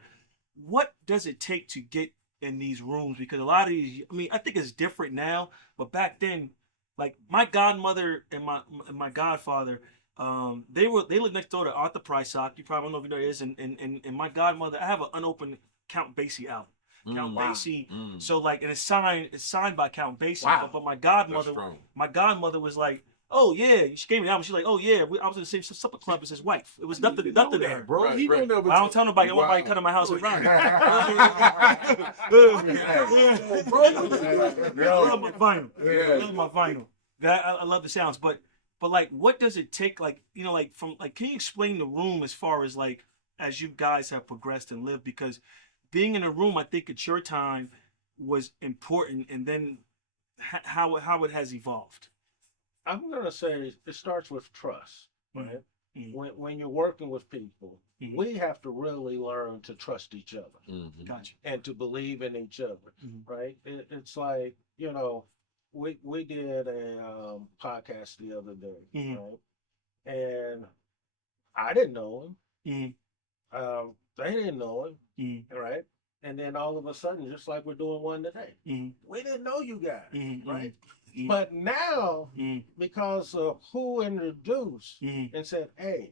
what does it take to get in these rooms? Because a lot of these, I mean, I think it's different now, but back then, like my godmother and my godfather, they lived next door to Arthur Prysock. You probably don't know if you know who it is. And my godmother, I have an unopened Count Basie album. Count Basie. So like, and it's signed by Count Basie. Wow. But my godmother was like, oh yeah, she gave me the album. She's like, oh yeah, I was in the same supper club as his wife. It was nothing to her, bro. Right, he don't know. I don't tell nobody. I want nobody coming to my house and running. I love my vinyl. I love my vinyl. I love the sounds, but like, what does it take? Like, you know, like can you explain the room as far as like as you guys have progressed and lived? Because being in a room, I think at your time was important, and then how it has evolved. I'm gonna say it starts with trust, right? when you're working with people, we have to really learn to trust each other. Gotcha. And to believe in each other, right? It's like, you know, we did a podcast the other day, right? And I didn't know him. They didn't know him, right? And then all of a sudden, just like we're doing one today, we didn't know you guys, right? But now, because of who introduced and said, hey,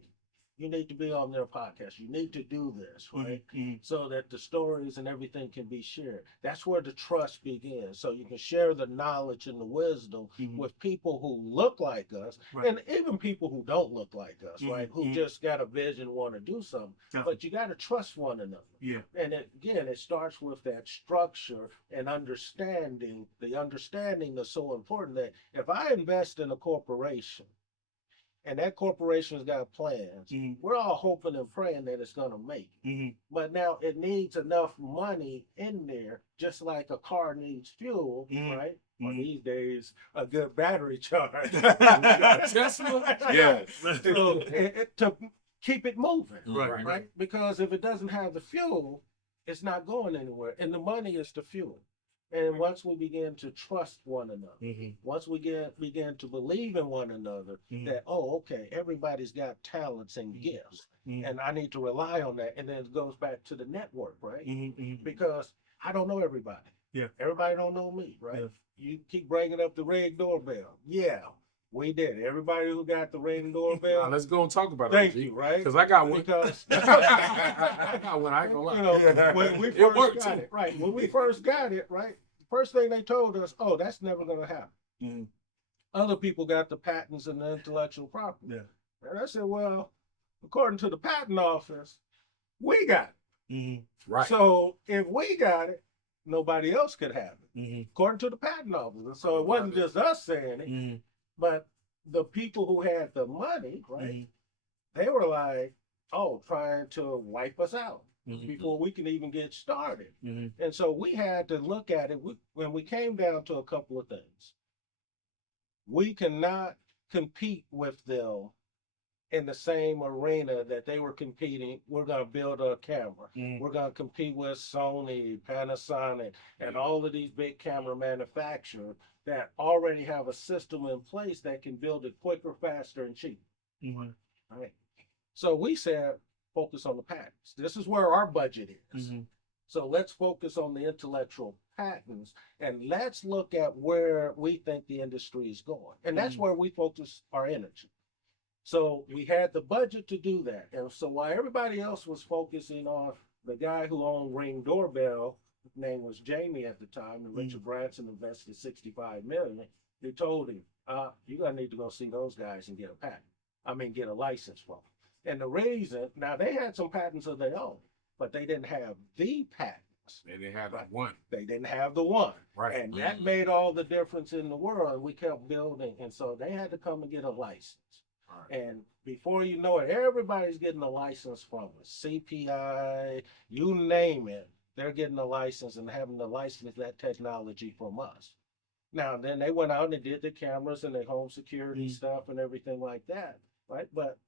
you need to be on their podcast. You need to do this, right? So that the stories and everything can be shared. That's where the trust begins. So you can share the knowledge and the wisdom with people who look like us, and even people who don't look like us, right? Who just got a vision, want to do something. But you got to trust one another. Yeah. And it starts with that structure and understanding. The understanding is so important that if I invest in a corporation, and that corporation's got plans, we're all hoping and praying that it's going to make it. But now it needs enough money in there, just like a car needs fuel, right? Or these days, a good battery charge. Tesla? Yeah. So to keep it moving, Right. right? Because if it doesn't have the fuel, it's not going anywhere. And the money is the fuel. And once we begin to trust one another, once we begin to believe in one another, that, oh, okay, everybody's got talents and gifts, and I need to rely on that. And then it goes back to the network, right? Because I don't know everybody. Yeah. Everybody don't know me, right? Yeah. You keep bringing up the Ring doorbell. Yeah, we did. Everybody who got the Ring doorbell. Now, let's go and talk about it. Thank you, right? Because I got one. Because I got one. I ain't gonna lie. you know, when we It first worked, got too. it, right? When we first got it, right? The first thing they told us, oh, that's never going to happen. Other people got the patents and the intellectual property. Yeah. And I said, well, according to the patent office, we got it. Right. So if we got it, nobody else could have it, according to the patent office. And so it wasn't just us saying it, but the people who had the money, right? They were like, oh, trying to wipe us out before we can even get started. And so we had to look at it when we came down to a couple of things. We cannot compete with them in the same arena that they were competing. We're going to build a camera. We're going to compete with Sony, Panasonic, and all of these big camera manufacturers that already have a system in place that can build it quicker, faster, and cheaper. Right? So we said, focus on the patents. This is where our budget is. So let's focus on the intellectual patents, and let's look at where we think the industry is going. And that's where we focus our energy. So we had the budget to do that. And so while everybody else was focusing on the guy who owned Ring Doorbell, his name was Jamie at the time, and Richard Branson invested $65 million, they told him, you're going to need to go see those guys and get a patent. Get a license from them. And the reason, now they had some patents of their own, but they didn't have the patents. They didn't have one. They didn't have the one. Right. And that made all the difference in the world. And we kept building. And so they had to come and get a license. Right. And before you know it, everybody's getting a license from us. CPI, you name it, they're getting a license and having to license that technology from us. Now, then they went out and did the cameras and the home security stuff and everything like that, right? But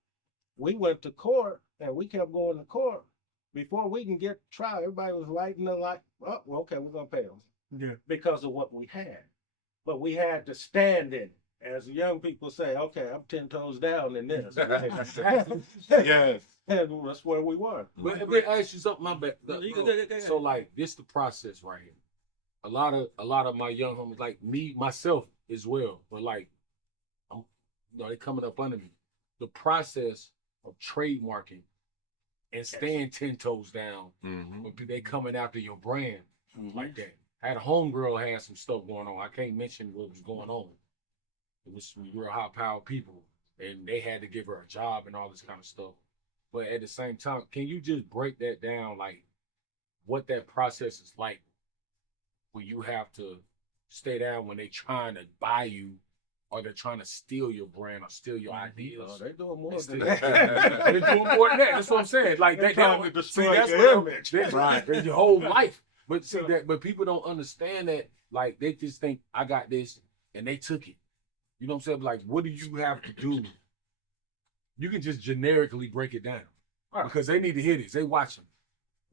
we went to court and we kept going to court. Before we can get trial, everybody was lighting the light. Oh, well, okay, we're going to pay them. Because of what we had. But we had to stand in it. As the young people say, okay, I'm 10 toes down in this. Yes. And that's where we were. But let me ask you something, my bad. So like this the process right here. A lot of my young homies, like me, myself as well, but like they coming up under me. The process of trademarking and staying 10 toes down, but they coming after your brand like that. I had a homegirl had some stuff going on. I can't mention what was going on. It was some real high-powered people, and they had to give her a job and all this kind of stuff. But at the same time, can you just break that down, like what that process is like when you have to stay down when they trying to buy you or they're trying to steal your brand or steal your ideas? Oh, they're doing more than They're that. doing more than that. That's what I'm saying. Like They're trying to destroy that's your what image. that's right. That's your whole life. But see that, but people don't understand that. Like they just think I got this, and they took it. You know what I'm saying? Like, what do you have to do you can just generically break it down because they need to hear this. They watching.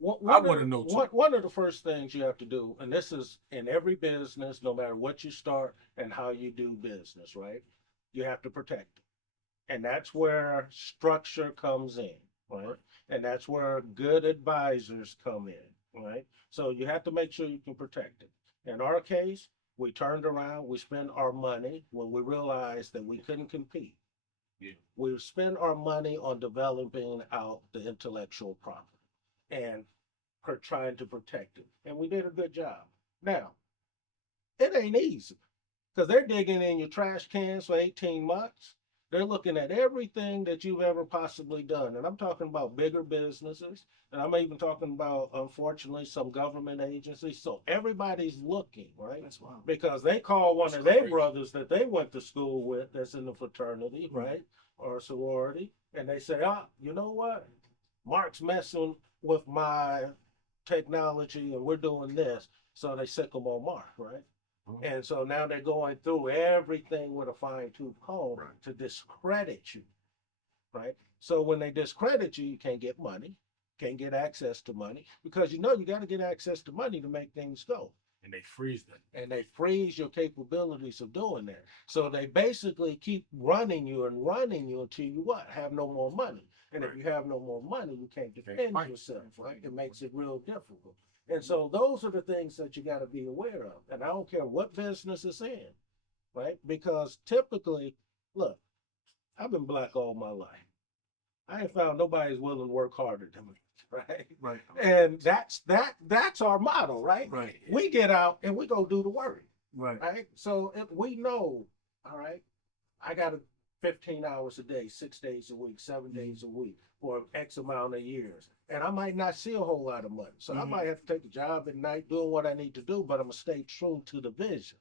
I want to know too. One of the first things you have to do, and this is in every business, no matter what you start and how you do business, right? You have to protect it. And that's where structure comes in, right? And that's where good advisors come in, right? So you have to make sure you can protect it. In our case, we turned around, we spent our money when we realized that we couldn't compete. Yeah. We spent our money on developing out the intellectual property and trying to protect it. And we did a good job. Now, it ain't easy because they're digging in your trash cans for 18 months. They're looking at everything that you've ever possibly done. And I'm talking about bigger businesses. And I'm even talking about, unfortunately, some government agencies. So everybody's looking, right? That's wild. Because they call one of their brothers that they went to school with that's in the fraternity, right? Or sorority. And they say, you know what? Mark's messing with my technology and we're doing this. So they sick them on Mark, right? And so now they're going through everything with a fine-tooth comb to discredit you, right? So when they discredit you, you can't get money, can't get access to money, because you know you got to get access to money to make things go. And they freeze them. And they freeze your capabilities of doing that. So they basically keep running you until you what? Have no more money. And if you have no more money, you can't defend yourself, right? It makes it real difficult. And so those are the things that you got to be aware of. And I don't care what business it's in, right? Because typically, look, I've been black all my life. I ain't found nobody's willing to work harder than me, right? Right. And that's our motto, right? Right. We get out and we go do the work. Right. Right. So if we know, all right, I got 15 hours a day, 6 days a week, 7 days a week for X amount of years. And I might not see a whole lot of money. So I might have to take a job at night doing what I need to do, but I'm going to stay true to the vision,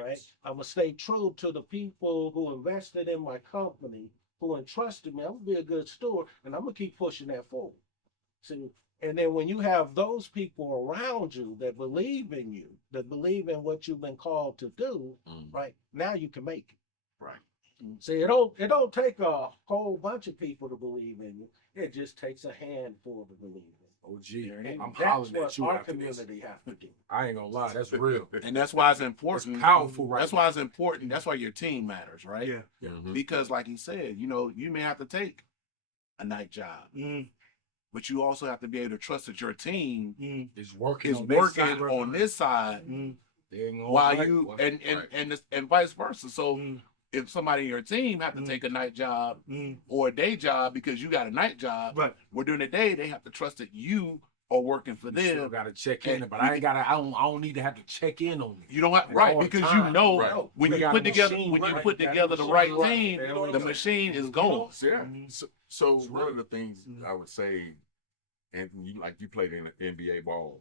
right? I'm going to stay true to the people who invested in my company, who entrusted me. I'm going to be a good steward, and I'm going to keep pushing that forward. See, and then when you have those people around you that believe in you, that believe in what you've been called to do, right, now you can make it. Right. See, it don't take a whole bunch of people to believe in you. It just takes a handful to believe in you. Oh, gee, And I'm that's hollering what at you our after this. community have to do. I ain't gonna lie, that's real. And that's why it's important. It's powerful, right? That's why it's important. That's why your team matters, right? Yeah. Because like he said, you know, you may have to take a night job, but you also have to be able to trust that your team is working on this side while you and vice versa. So if somebody in your team have to take a night job or a day job because you got a night job, well, during the day they have to trust that you are working for them. Still gotta check in, but I don't need to have to check in on you. You don't have because you know when you put together the right team, the machine is going. Yeah. So one of the things I would say, and you played in NBA ball,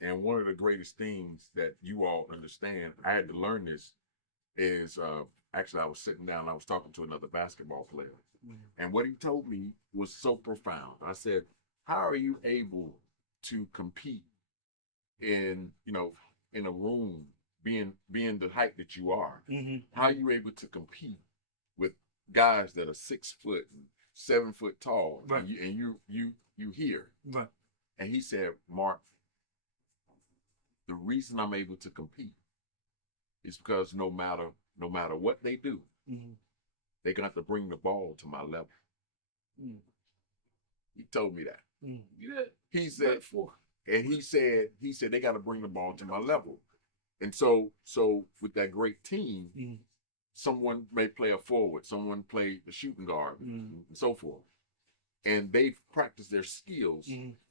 and one of the greatest things that you all understand, I had to learn this, is actually I was sitting down and I was talking to another basketball player, and what he told me was so profound. I said, how are you able to compete in a room being the height that you are? How are you able to compete with guys that are 6 foot, 7 foot tall, and you here? Right. And he said, Mark, the reason I'm able to compete is because no matter what they do, they're gonna have to bring the ball to my level. He told me that. He said, and he said they got to bring the ball to my level. And so with that great team, someone may play a forward, someone play the shooting guard, and so forth. And they've practiced their skills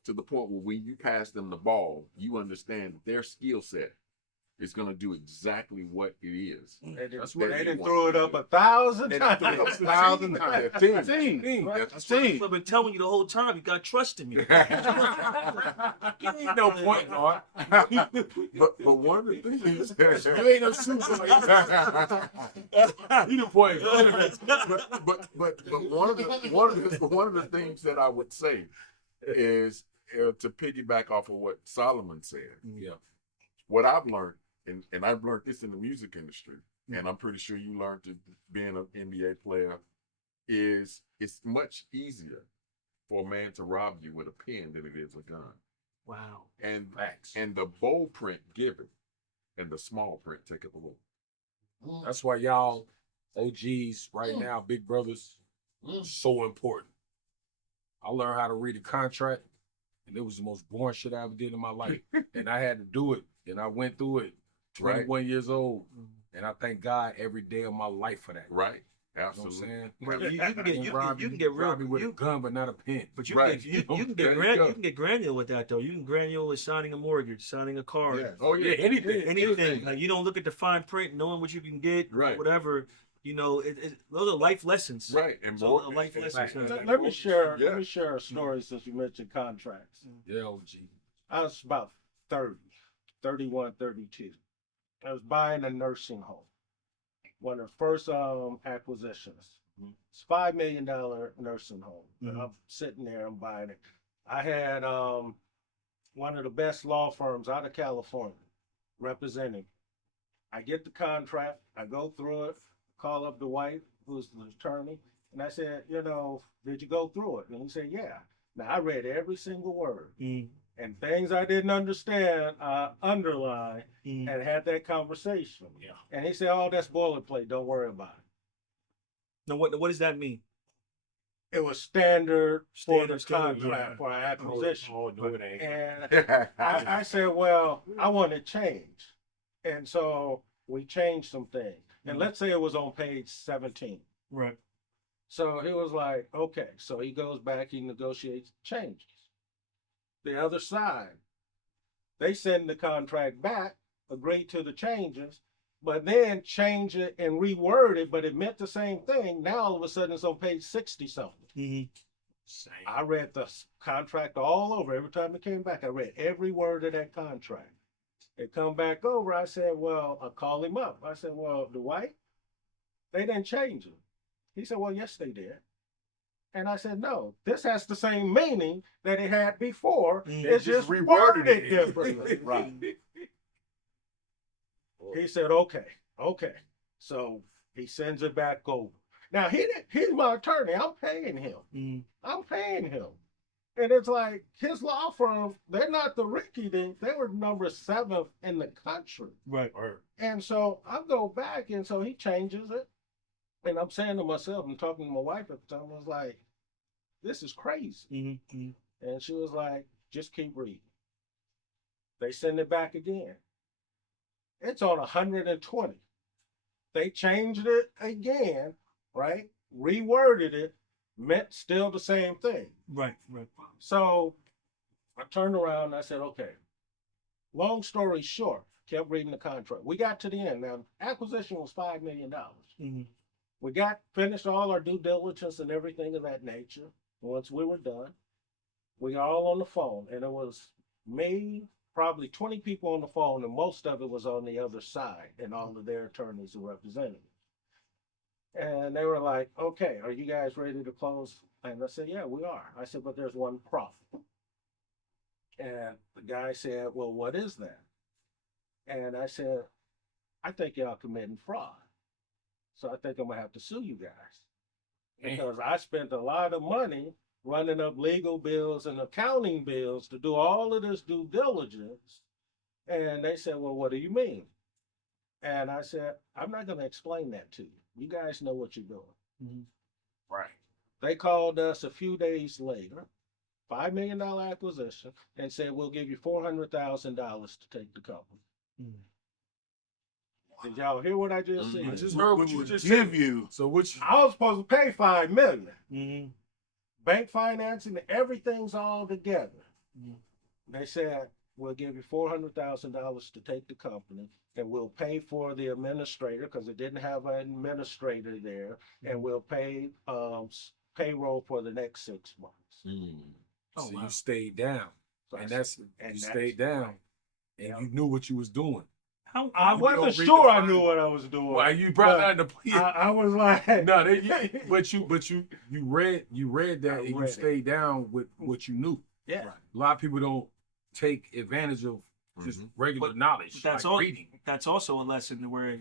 to the point where when you pass them the ball, you understand that their skill set is going to do exactly what it is. That's why they didn't throw it up 1,000 times. That's 1,000 times. I've been telling you the whole time. You got to trust in me. You ain't no point, Mark. But one of the things you ain't no super. You the point. But one of the things that I would say is to piggyback off of what Solomon said. Yeah. What I've learned, and I've learned this in the music industry, and I'm pretty sure you learned it being an NBA player is it's much easier for a man to rob you with a pen than it is a gun. Wow. And Facts. and the bold print give it, and the small print take it away. That's why y'all OGs right now, big brothers, so important. I learned how to read a contract, and it was the most boring shit I ever did in my life. And I had to do it, and I went through it. 21 years old, and I thank God every day of my life for that. Right. Absolutely. You know what I'm saying? You can get real with a gun, but not a pen. But you Right. can get granular with that though. You can granular with signing a mortgage, signing a car. Yeah. Oh yeah. Anything. Anything. Like you don't look at the fine print, knowing what you can get, Right. whatever. You know, those are life lessons. Right. And So more life lessons. Let me share. Yeah. Let me share a story since you mentioned contracts. Yeah, OG. I was about 30, 31, 32. I was buying a nursing home. One of the first acquisitions. It's $5 million nursing home. And I'm sitting there, I'm buying it. I had one of the best law firms out of California representing. I get the contract, I go through it, call up the wife, who's the attorney, and I said, you know, did you go through it? And he said, yeah. Now I read every single word. And things I didn't understand, I underlined and had that conversation. Yeah. And he said, oh, that's boilerplate. Don't worry about it. Now, what does that mean? It was standard for the Standard, contract for acquisition. Oh, no, it ain't. And I said, well, I want to change. And so we changed some things. And let's say it was on page 17. Right. So he was like, okay. So he goes back, he negotiates changes. The other side, they send the contract back, agree to the changes, but then change it and reword it, but it meant the same thing. Now all of a sudden it's on page 60 something. I read the contract all over. Every time it came back, I read every word of that contract. It come back over, I said, well, I called him up. I said, well, Dwight, they didn't change it. He said, well, yes, they did. And I said, no, this has the same meaning that it had before. It's just reworded it differently. Right. He said, okay. So he sends it back over. Now, he's my attorney. I'm paying him. I'm paying him. And it's like his law firm, they're not the Ricky. They were number 7th in the country. Right. And so I go back, and so he changes it. And I'm saying to myself, I'm talking to my wife at the time, I was like, this is crazy. And she was like, just keep reading. They send it back again. It's on 120. They changed it again, right? Reworded it, meant still the same thing. Right. So I turned around and I said, okay. Long story short, kept reading the contract. We got to the end. Now, acquisition was $5 million. We finished all our due diligence and everything of that nature. Once we were done, we were all on the phone, and it was me, probably 20 people on the phone, and most of it was on the other side, and all of their attorneys who represented me. And they were like, okay, are you guys ready to close? And I said, yeah, we are. I said, but there's one problem. And the guy said, well, what is that? And I said, I think y'all committing fraud. So I think I'm gonna have to sue you guys. Because I spent a lot of money running up legal bills and accounting bills to do all of this due diligence. And they said, well, what do you mean? And I said, I'm not going to explain that to you. You guys know what you're doing. Right. They called us a few days later, $5 million acquisition, and said, we'll give you $400,000 to take the company. Did y'all hear what I just said? I just heard what you just give said. you. So what you... I was supposed to pay $5 million. Bank financing, everything's all together. They said, we'll give you $400,000 to take the company, and we'll pay for the administrator because it didn't have an administrator there, and we'll pay payroll for the next 6 months. So you stayed down, So you stayed down, and you knew what you was doing. I wasn't sure I knew what I was doing. Why you brought that in the I was like, no, but you read that and you stayed down with what you knew. Yeah. A lot of people don't take advantage of just regular knowledge. That's like reading. That's also a lesson where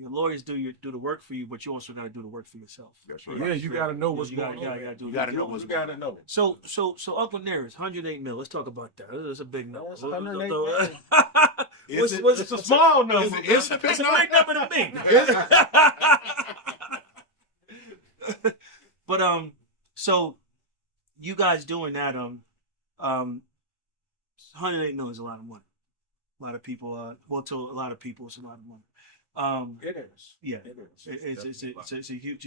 Your lawyers do the work for you, but you also got to do the work for yourself. That's right. Yeah, you got to know what's you going gotta, on. You gotta know what's going on. So Uncle Nearest, 108 mil. Let's talk about that. It's a big number. It's 108 It's a small number. It's a a big number to me. But so you guys doing that 108 million is a lot of money. A lot of people, to a lot of people, it's a lot of money. It is. Yeah, It is. it's a huge.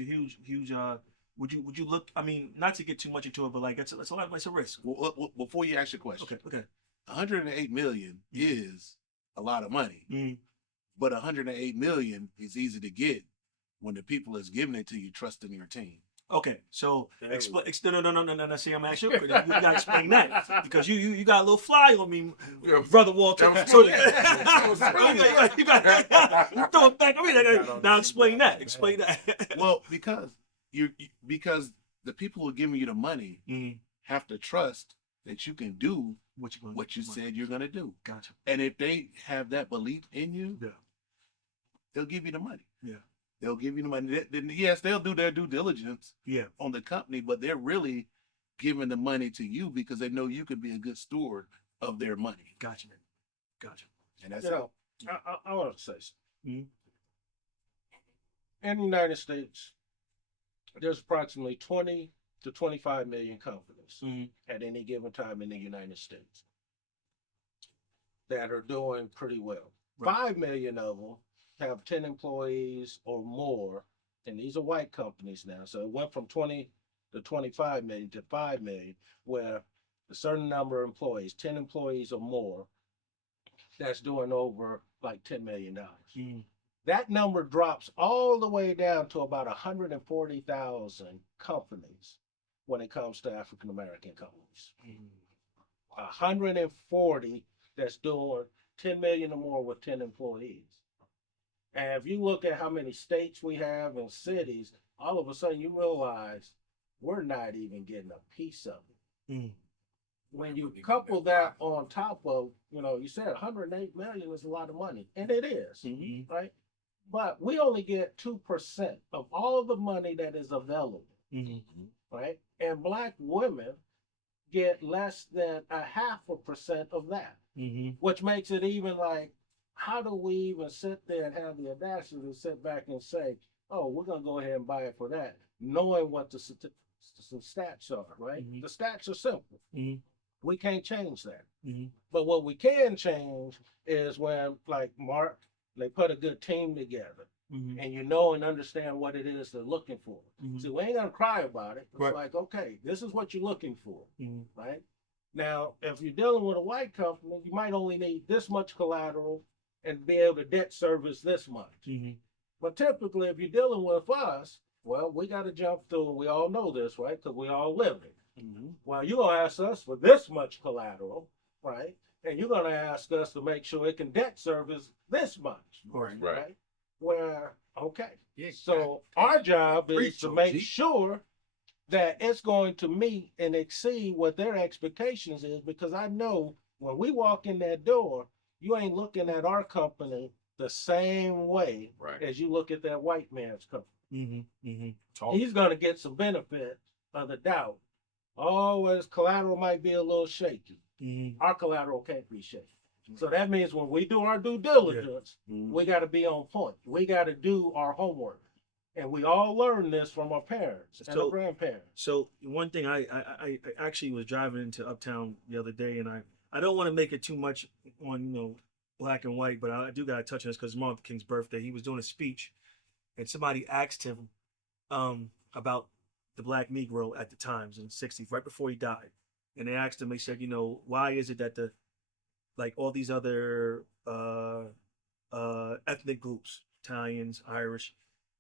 Would you look? I mean, not to get too much into it, but like it's a lot. It's a risk. Well, before you ask your question, Okay. 108 million is a lot of money, but 108 million is easy to get when the people that's giving it to you trust in your team. Okay, so explain. No. See, I'm asking you. You gotta explain that because you got a little fly on me, brother Walter. So you got throw it back. Now explain that. Explain that. Well, because the people who are giving you the money have to trust that you can do what you said you're gonna do. Gotcha. And if they have that belief in you, they'll give you the money. Yeah. They'll give you the money. Yes, they'll do their due diligence Yeah. on the company, but they're really giving the money to you because they know you could be a good steward of their money. Gotcha. And that's I want to say something. Mhm. In the United States, there's approximately 20 to 25 million companies at any given time in the United States that are doing pretty well. Right. 5 million of them have 10 employees or more, and these are white companies now. So it went from 20 to 25 million to 5 million, where a certain number of employees, 10 employees or more, that's doing over like $10 million. That number drops all the way down to about 140,000 companies when it comes to African American companies. 140 that's doing 10 million or more with 10 employees. And if you look at how many states we have and cities, all of a sudden you realize we're not even getting a piece of it. When you couple that on top of, you said 108 million is a lot of money, and it is, right? But we only get 2% of all the money that is available, right? And Black women get less than 0.5% of that, which makes it even like, how do we even sit there and have the audacity to sit back and say, oh, we're going to go ahead and buy it for that, knowing what the stats are, right? The stats are simple. We can't change that. But what we can change is when, like Mark, they put a good team together and and understand what it is they're looking for. So we ain't going to cry about it. It's like, okay, this is what you're looking for, right? Now, if you're dealing with a white company, you might only need this much collateral and be able to debt service this much. But typically, if you're dealing with us, well, we got to jump through, and we all know this, right? Because we all live it. Well, you're going to ask us for this much collateral, right? And you're going to ask us to make sure it can debt service this much, right? Where, okay. So our job is to make sure that it's going to meet and exceed what their expectations is, because I know when we walk in that door, you ain't looking at our company the same way as you look at that white man's company. He's going to get some benefit of the doubt. Oh, his collateral might be a little shaky. Our collateral can't be shaky. So that means when we do our due diligence, we got to be on point. We got to do our homework. And we all learn this from our parents and our grandparents. So one thing, I actually was driving into Uptown the other day, and I don't want to make it too much on black and white, but I do got to touch on this because it's Martin Luther King's birthday. He was doing a speech, and somebody asked him about the Black Negro at the times in the 60s, right before he died. And they asked him, they said, why is it that all these other ethnic groups, Italians, Irish,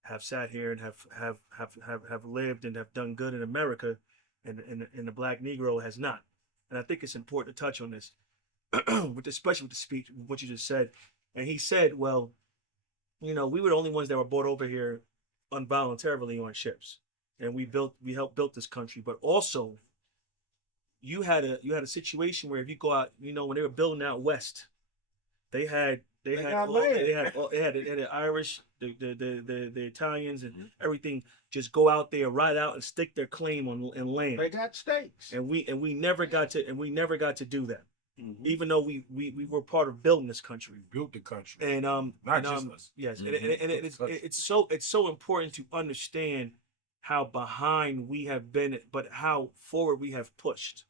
have sat here and have lived and have done good in America, and the Black Negro has not. And I think it's important to touch on this, especially with the speech, what you just said. And he said, well, we were the only ones that were brought over here involuntarily on ships, and we helped build this country. But also, you had a situation where if you go out, when they were building out west, they had They had got all, land. they had the Irish, the Italians, and everything. Just go out there, ride out, and stick their claim on land. They got stakes. And we never got to do that. Even though we were part of building this country. We built the country. And not just us. yes, and it's so important to understand how behind we have been, but how forward we have pushed.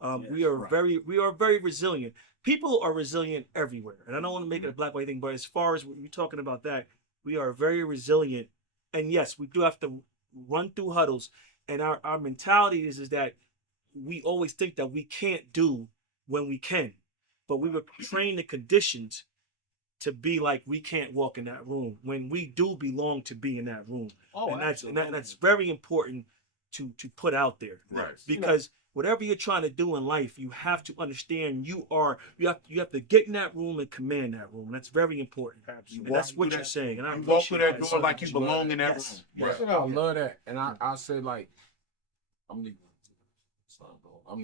We are very resilient. People are resilient everywhere, and I don't want to make it a black white thing, but as far as you're talking about that, we are very resilient. And yes, we do have to run through huddles, and our mentality is that we always think that we can't do when we can, but we were trained and conditioned to be like we can't walk in that room when we do belong to be in that room. Oh, and that's very important to put out there, Right? Because whatever you're trying to do in life, you have to understand you have to get in that room and command that room. That's very important. Absolutely. And that's what you're saying. And I You walk through that appreciate door like you belong in that Yes. room. Yes. I love that, and I say like, I'm the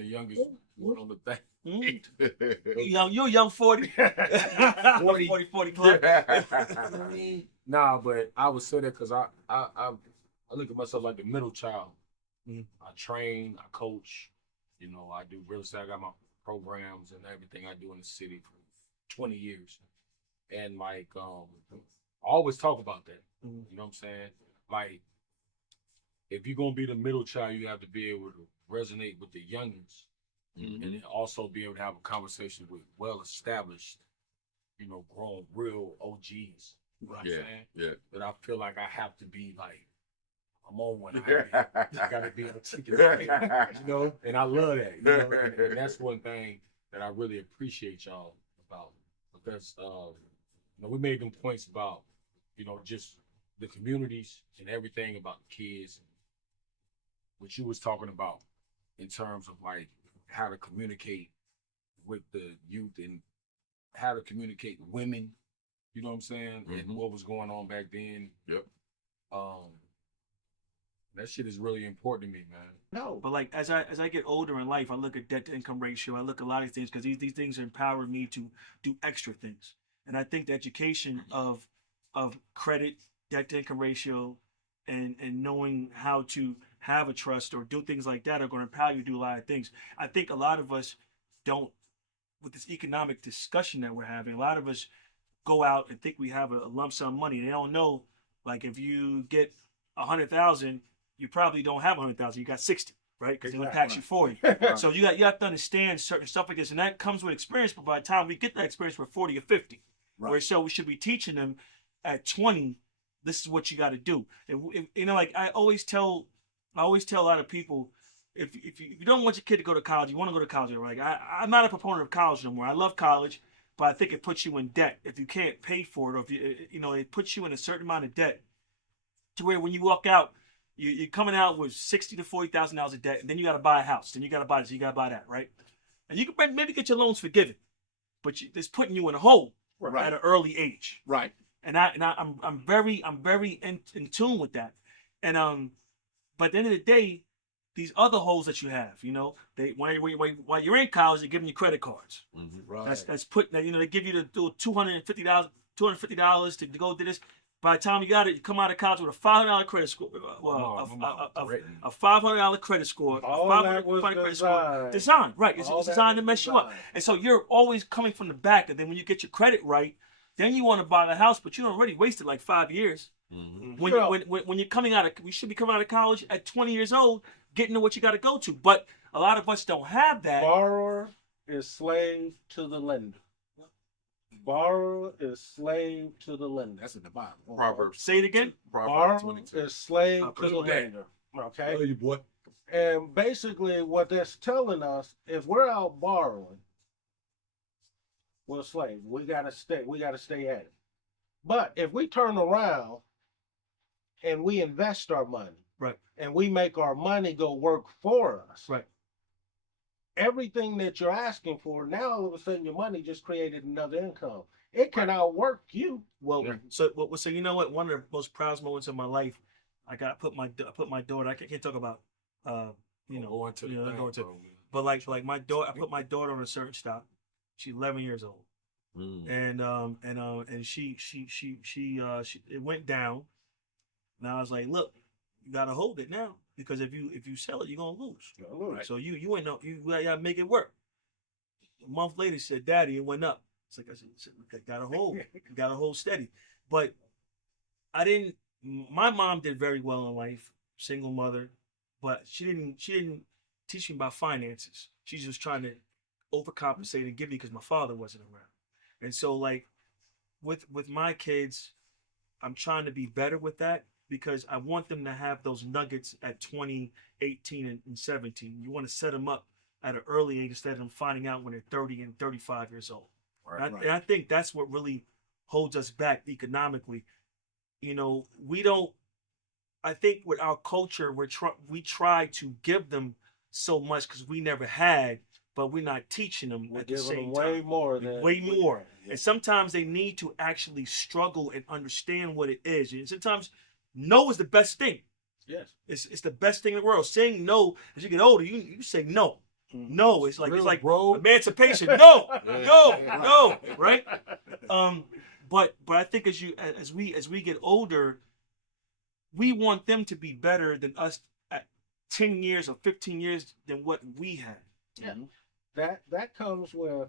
youngest one on the thing. You're young 40. 40 club. Nah, but I would say that because I look at myself like the middle child. I train, I coach, I do real estate. I got my programs and everything I do in the city for 20 years. And like, I always talk about that. You know what I'm saying? Like, if you're gonna be the middle child, you have to be able to resonate with the youngins. And then also be able to have a conversation with well-established, grown real OGs. You know what I'm saying? Yeah. But I feel like I have to be like, I'm on one. I gotta be articulate, and I love that. And that's one thing that I really appreciate y'all about, because we made them points about, just the communities and everything about the kids, what you was talking about in terms of like how to communicate with the youth and how to communicate with women, you know what I'm saying? And what was going on back then. Yep. That shit is really important to me, man. No, but like as I get older in life, I look at debt to income ratio. I look at a lot of things because these things empower me to do extra things. And I think the education of credit, debt to income ratio, and knowing how to have a trust or do things like that are going to empower you to do a lot of things. I think a lot of us don't, with this economic discussion that we're having, a lot of us go out and think we have a lump sum money. They don't know, like if you get 100,000, you probably don't have 100,000. You got 60, right? Because they'll tax you 40. So you have to understand certain stuff like this, and that comes with experience. But by the time we get that experience, we're 40 or 50. Right. Where so we should be teaching them at 20. This is what you got to do. And like I always tell a lot of people, if you don't want your kid to go to college, you want to go to college. Like I'm not a proponent of college no more. I love college, but I think it puts you in debt if you can't pay for it, or if it puts you in a certain amount of debt to where when you walk out, you're coming out with $60,000 to $40,000 of debt, and then you got to buy a house, then you got to buy this, you got to buy that, right? And you can maybe get your loans forgiven, but it's putting you in a hole at an early age, Right. And I'm very in tune with that, and but at the end of the day, these other holes that you have, they while you're in college, they're giving you credit cards. Right. That's putting that, they give you the $250 to go do this. By the time you got it, you come out of college with a $500 credit score. A $500 credit score. All that was Design, right? It's designed to mess you up, and so you're always coming from the back. And then when you get your credit right, then you want to buy the house, but you already wasted like 5 years. When you're coming out of, we should be coming out of college at 20 years old, getting to what you got to go to. But a lot of us don't have that. Borrower is slave to the lender. Borrower is slave to the lender. That's in the Bible. Proverbs. Say it again. Borrower Proverbs 22. is slave to the Little bit. lender. Okay. Love you, boy. And basically, what that's telling us, if we're out borrowing, we're a slave. We gotta stay. We gotta stay at it. But if we turn around and we invest our money, Right. and we make our money go work for us, Right. everything that you're asking for, now all of a sudden your money just created another income. It can outwork you. Well, so you know what? One of the most proud moments of my life, I put my daughter. I can't talk about Going to but like my daughter, I put my daughter on a certain stop. She's 11 years old. and she it went down. And I was like, look, you gotta hold it now because if you sell it, you're gonna lose. Right. So you ain't no you gotta make it work. A month later, she said, Daddy, it went up. It's like I said, gotta hold steady. But I didn't. My mom did very well in life, single mother, but she didn't teach me about finances. She's just trying to overcompensate and give me because my father wasn't around. And so like with my kids, I'm trying to be better with that because I want them to have those nuggets at 20, 18, and 17. You want to set them up at an early age instead of them finding out when they're 30 and 35 years old. Right. And I think that's what really holds us back economically. You know, we don't. I think with our culture, we try to give them so much because we never had, but we're not teaching them We're at the giving same them way time. more than Way more. Yeah. And sometimes they need to actually struggle and understand what it is. And sometimes no is the best thing. Yes. It's the best thing in the world. Saying no as you get older, you say no. No, it's like bro. emancipation. No, no, right? But I think as we get older, we want them to be better than us at 10 years or 15 years than what we had. Yeah. That comes with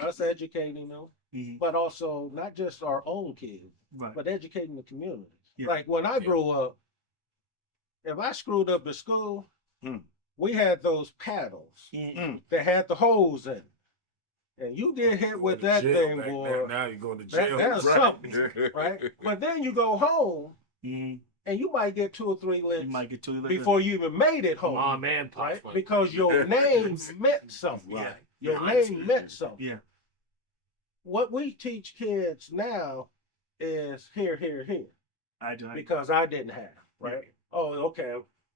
us educating them, but also not just our own kids, Right. but educating the community. Yeah. Like when I grew up, if I screwed up at school, we had those paddles that had the holes in it. And you get hit with that thing, boy. Now you're going to jail. That's something, right? But then you go home, and you might get 2 or 3 licks You might get to it before you even made it home. Oh man, right? Because your name meant something. Yeah. Your name meant something. Yeah. What we teach kids now is here. I do. Because I didn't have, right? Oh, okay.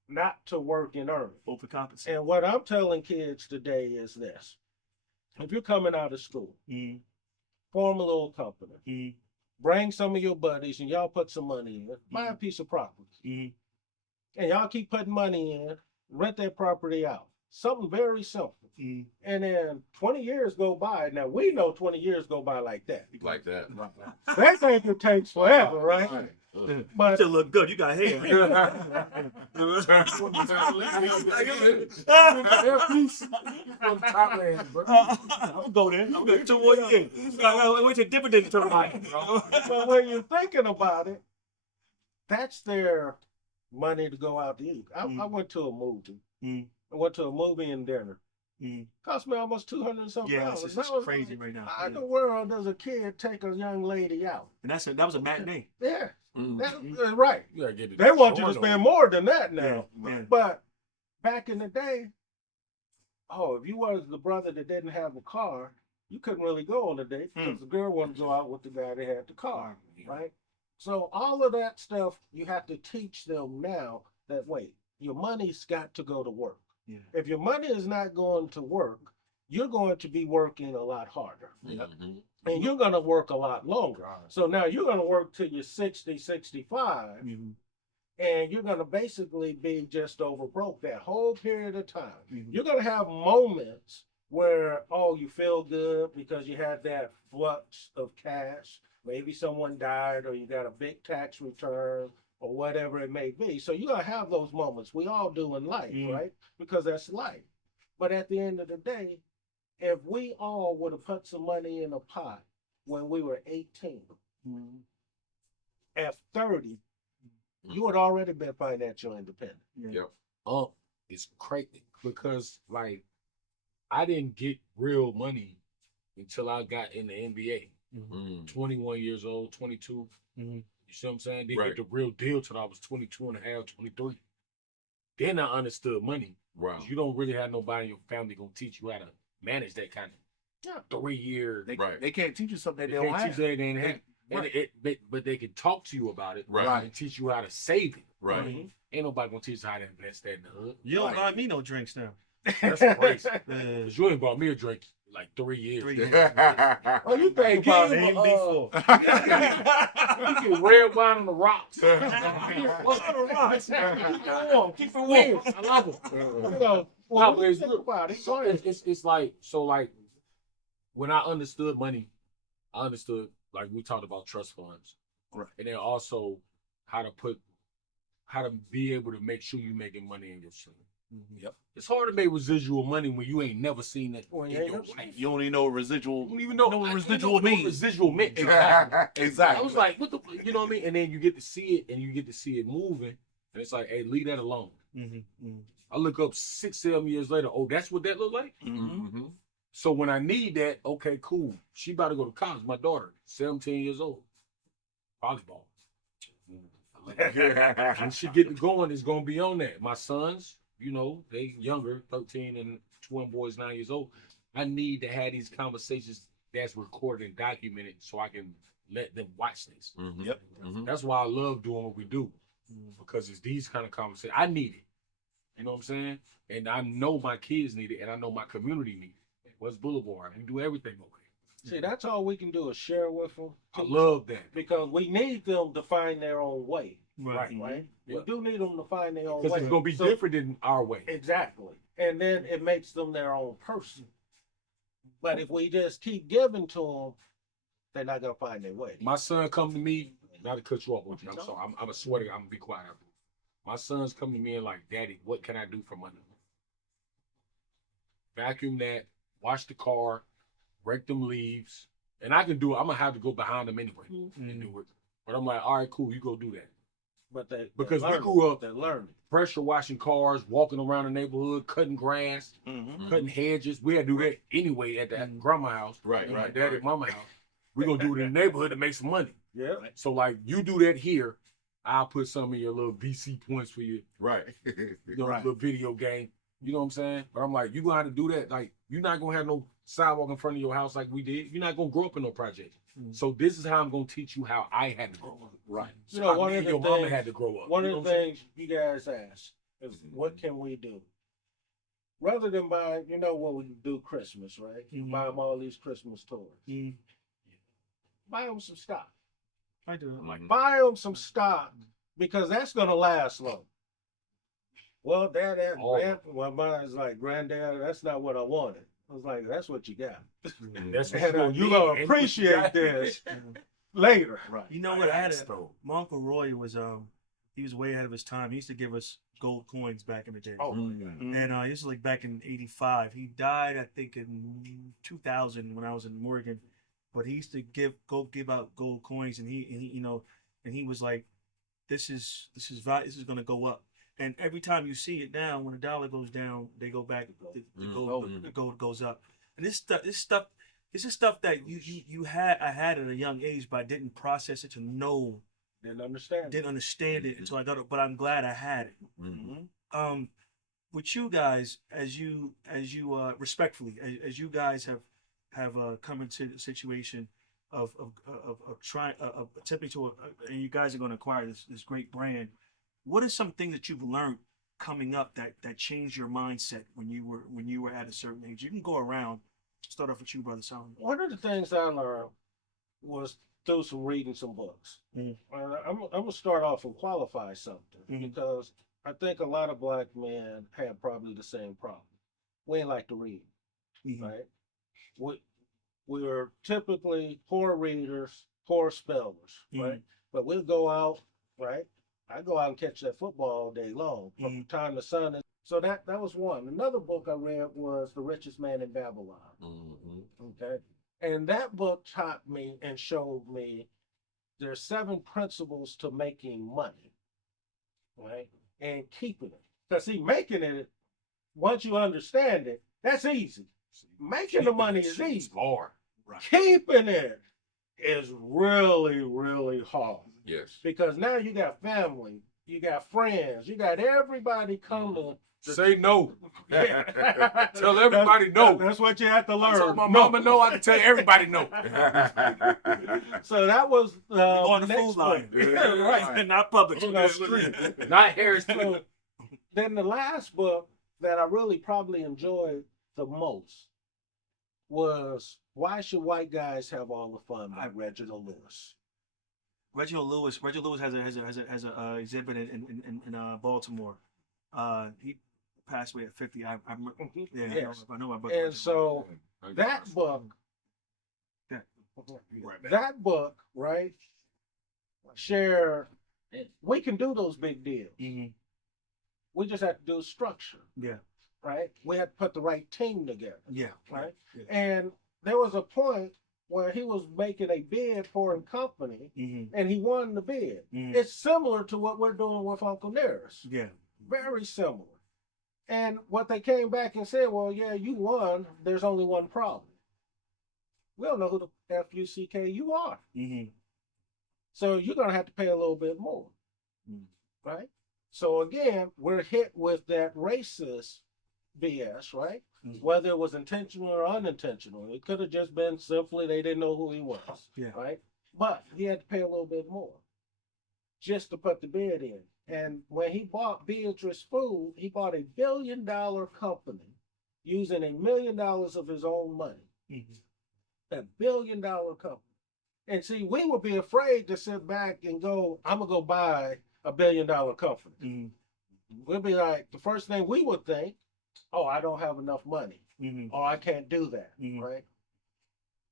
Not to work and earn. Overcompensate. And what I'm telling kids today is this. If you're coming out of school, form a little company. Bring some of your buddies and y'all put some money in. Buy a piece of property. And y'all keep putting money in, rent that property out. Something very simple. And then 20 years go by. Now we know 20 years go by like that. Like that. They think it takes forever, right? But you still look good. You got hair. I'll go there. I'm going 2 more years. I wait till dividends turn right. But when you're thinking about it, that's their money to go out to eat. I went to a movie. I went to a movie and dinner. Cost me almost $200-something. Yeah, it's crazy right now. How in the world does a kid take a young lady out? And that was a matinee. Yeah, that's right. You gotta get it. They want you to spend more than that now. Yeah. But back in the day, if you was the brother that didn't have a car, you couldn't really go on a date because the girl wanted to go out with the guy that had the car, right? So all of that stuff, you have to teach them now that, wait, your money's got to go to work. Yeah. If your money is not going to work, you're going to be working a lot harder. And you're going to work a lot longer. So now you're going to work till you're 60, 65, and you're going to basically be just over broke that whole period of time. You're going to have moments where, you feel good because you had that flux of cash. Maybe someone died or you got a big tax return or whatever it may be. So you're going to have those moments. We all do in life, right? Because that's life. But at the end of the day, if we all would have put some money in a pot when we were 18, at 30, you had already been financially independent. Yep. It's crazy because like I didn't get real money until I got in the NBA. 21 years old, 22. You see what I'm saying? Didn't get the real deal till I was 22 and a half, 23. Then I understood money. Wow. You don't really have nobody in your family gonna teach you how to manage that kind of 3 year. They can't teach you something They they don't can't have. teach you that they ain't have. But they can talk to you about it, Right. and teach you how to save it. Right. Ain't nobody gonna teach you how to invest that in the hood. You don't buy me no drinks now. That's crazy. Yeah. Cause you ain't bought me a drink in like 3 years. 3 years. Oh, you think about The it? before. You get red wine on the rocks. What's on the rocks? Keep it warm. Keep it warm. I love it. You know, Well, when you think about it, it's like, so like when I understood money, I understood, like we talked about trust funds. Right. And then also how to be able to make sure you're making money in your sleep. Yep. It's hard to make residual money when you ain't never seen it Well, in your life. You don't even know what residual. You don't even know what I residual don't know what means. residual meant. Exactly. I was like, what the, you know what I mean? And then you get to see it, and you get to see it moving, and it's like, hey, leave that alone. I look up 6, 7 years later. Oh, that's what that look like. So when I need that, okay, cool. She about to go to college. My daughter, 17 years old, volleyball. When she get to going, it's gonna be on that. My sons, you know, they younger, 13 and twin boys, 9 years old. I need to have these conversations that's recorded and documented so I can let them watch this. Yep. That's why I love doing what we do, because it's these kind of conversations. I need it. You know what I'm saying? And I know my kids need it, and I know my community need it. West Boulevard, we do everything over here. See, that's all we can do is share with them. I love that. Because we need them to find their own way. Right. Right? Yeah. We do need them to find their own way. Because it's going to be different than our way. Exactly. And then it makes them their own person. But if we just keep giving to them, they're not going to find their way. My son come to me, not to cut you off, I'm sorry. I'm a sweater. I'm going to be quiet. My sons come to me and like, Daddy, what can I do for money? Vacuum that, wash the car, rake them leaves. And I can do it. I'm going to have to go behind them anyway and do it. But I'm like, all right, cool, you go do that. But because we grew up they're learning. Pressure washing cars, walking around the neighborhood, cutting grass, cutting hedges. We had to do that anyway at the grandma house. Right. My daddy and mama house. We're going to do it in the neighborhood to make some money. Yeah. So like you do that here, I'll put some of your little VC points for you. Right. You know, little video game. You know what I'm saying? But I'm like, you're going to have to do that. Like, you're not going to have no sidewalk in front of your house like we did. You're not going to grow up in no project. So this is how I'm going to teach you how I had to grow up. Right. You know, one of your mama had to grow up. One of the things you guys ask is, what can we do? Rather than buy, you know what we do Christmas, right? You buy them all these Christmas toys. Buy them some stock. I do. Buy them some stock because that's going to last long. Well, Dad, well, mine's like, Granddad, that's not what I wanted. I was like, that's what you got. That's what you're going to appreciate this later. Right. You know what? My Uncle Roy was he was way ahead of his time. He used to give us gold coins back in the day. Oh, and this is like back in '85. He died, I think, in 2000 when I was in Morgan. But he used to give out gold coins, and he was like, this is gonna go up. And every time you see it now, when the dollar goes down, they go back. The gold goes up. And this is stuff that I had at a young age, but I didn't process it to know. Didn't understand it until I got it. But I'm glad I had it. With you guys, as you respectfully, as you guys have come into the situation of attempting to, and you guys are going to acquire this great brand. What are some things that you've learned coming up that changed your mindset when you were at a certain age? You can go around. Start off with you, Brother Solomon. One of the things I learned was through reading some books. I'm gonna start off and qualify something because I think a lot of black men have probably the same problem. We ain't like to read, right? We're typically poor readers, poor spellers, right? But we'll go out, right? I go out and catch that football all day long from the time the sun is. So that was one. Another book I read was The Richest Man in Babylon. Okay. And that book taught me and showed me there's 7 principles to making money, right? And keeping it. Because see, making it, once you understand it, that's easy. Making the money is easy. Hard. Right. Keeping it is really, really hard. Yes. Because now you got family, you got friends, you got everybody coming. Say no. Yeah. Tell everybody no. That's what you have to learn. Tell my mama no, I can tell everybody no. So that was on the food line. Right. Not public. Not Harris. Then the last book that I really probably enjoyed the most was Why Should White Guys Have All the Fun by Reginald Lewis. Reginald Lewis has a exhibit in Baltimore. He passed away at 50. I Yes. know my book. And so that book Right back. That book, right? Share. We can do those big deals. We just have to do structure. Yeah. Right. We had to put the right team together. Yeah. Right. Yeah. And there was a point where he was making a bid for a company, and he won the bid. It's similar to what we're doing with Uncle Nearest. Yeah. Very similar. And what they came back and said, well, yeah, you won. There's only one problem. We don't know who the F-U-C-K you are. So you're going to have to pay a little bit more. Right? So again, we're hit with that racist BS, right? Whether it was intentional or unintentional. It could have just been simply they didn't know who he was. Yeah. Right? But he had to pay a little bit more just to put the bid in. And when he bought Beatrice Food, he bought $1 billion company using $1 million of his own money. $1 billion company. And see, we would be afraid to sit back and go, I'm going to go buy $1 billion company. We'll be like, the first thing we would think, oh, I don't have enough money. Or I can't do that. Right?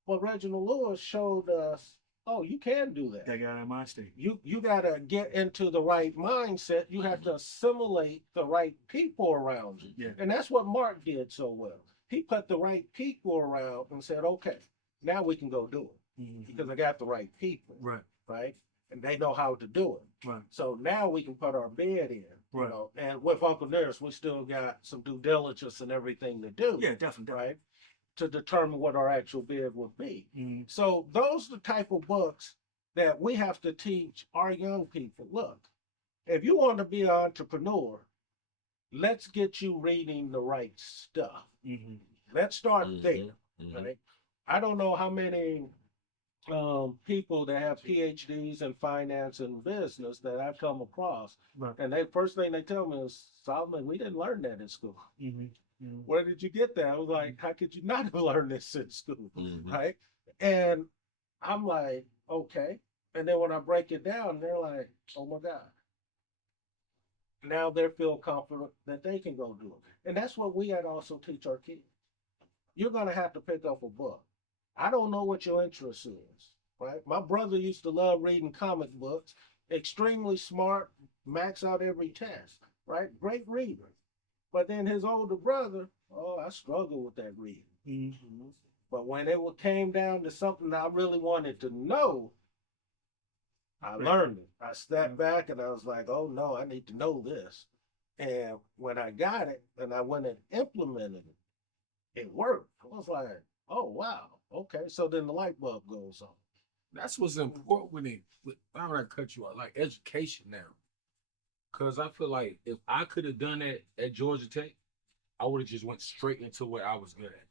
But Reginald Lewis showed us, oh, you can do that. That got in my state. You got to get into the right mindset. You have to assimilate the right people around you. Yeah. And that's what Mark did so well. He put the right people around and said, okay, now we can go do it. Because I got the right people. Right. Right? And they know how to do it. Right. So now we can put our bid in. Right. You know? And with Uncle Nearest, we still got some due diligence and everything to do. Yeah, definitely. Right? To determine what our actual bid would be. So those are the type of books that we have to teach our young people. Look, if you want to be an entrepreneur, let's get you reading the right stuff. Let's start there. Right? I don't know how many people that have PhDs in finance and business that I've come across. Right. And they first thing they tell me is, Solomon, we didn't learn that in school. Where did you get that? I was like, how could you not learn this in school? Right? And I'm like, okay. And then when I break it down, they're like, oh my God. Now they feel confident that they can go do it. And that's what we had to also teach our kids. You're going to have to pick up a book. I don't know what your interest is, right? My brother used to love reading comic books, extremely smart, max out every test, right? Great reader. But then his older brother, oh, I struggled with that reading. But when it came down to something I really wanted to know, I learned it. I stepped back and I was like, oh no, I need to know this. And when I got it and I went and implemented it, it worked. I was like, oh wow, okay. So then the light bulb goes on. That's what's important when I'm gonna cut you out, like education now. Cause I feel like if I could have done that at Georgia Tech, I would have just went straight into what I was good at.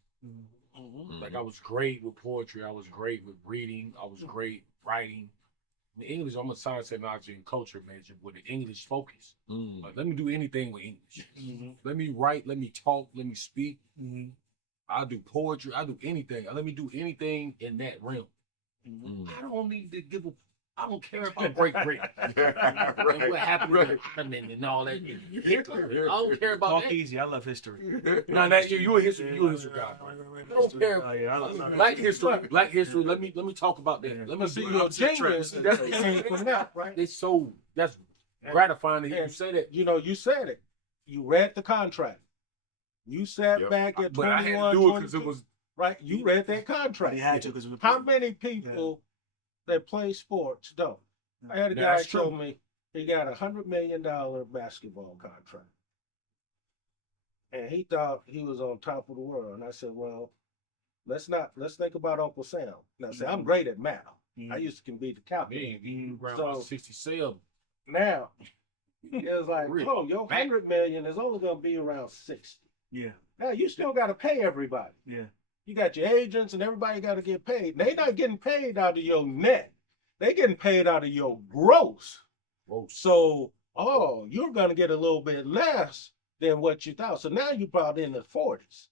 Like I was great with poetry, I was great with reading, I was great writing. In English, I'm a science, technology, and culture major with an English focus. Like, let me do anything with English. Let me write, let me talk, let me speak. I do poetry, I do anything. Let me do anything in that realm. I don't need to give a. I don't care about break. And what happened and all that. I don't care about Talk that. easy. I love history. No, you a history. You a history guy. I don't care. Oh, yeah, I love Black history. Let me talk about that. Let me see your genius. That's what came from that, right? It's so that's gratifying that you say that. You know, you said it. You read the contract. You sat back at 21, but I had to do it because it was right. You read that contract. You had to because how many people that play sports don't? I had a guy tell me he got $100 million basketball contract, and he thought he was on top of the world. And I said, well, let's think about Uncle Sam. Now, say I'm great at math. I used to beat the calculator. So 67. Now it was like, oh, your $100 million is only going to be around 60. Yeah. Now you still got to pay everybody. Yeah. You got your agents and everybody got to get paid. They not getting paid out of your net. They getting paid out of your gross. So, you're going to get a little bit less than what you thought. So now you probably in the 40s.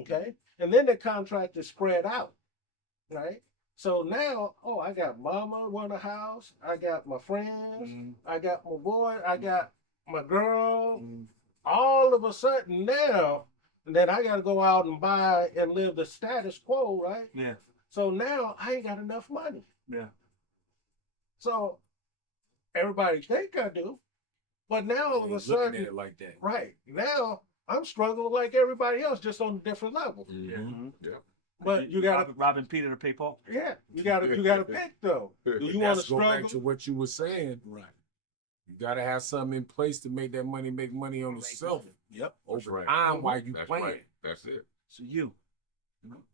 Okay. And then the contract is spread out. Right. So now, I got mama want a house. I got my friends. I got my boy. I got my girl. All of a sudden now, then I got to go out and buy and live the status quo, right? Yeah. So now I ain't got enough money. Yeah. So everybody think I do, but now all of a sudden, looking at it like that. right now I'm struggling like everybody else, just on a different level. Mm-hmm. Yeah. But you got to, robbing Peter to pay Paul. yeah, you got to pick though. Do you want to Go back struggle? to what you were saying. Right. You gotta have something in place to make that money make money on itself Yep. That's over right. time while you That's playing. right. That's it. So you,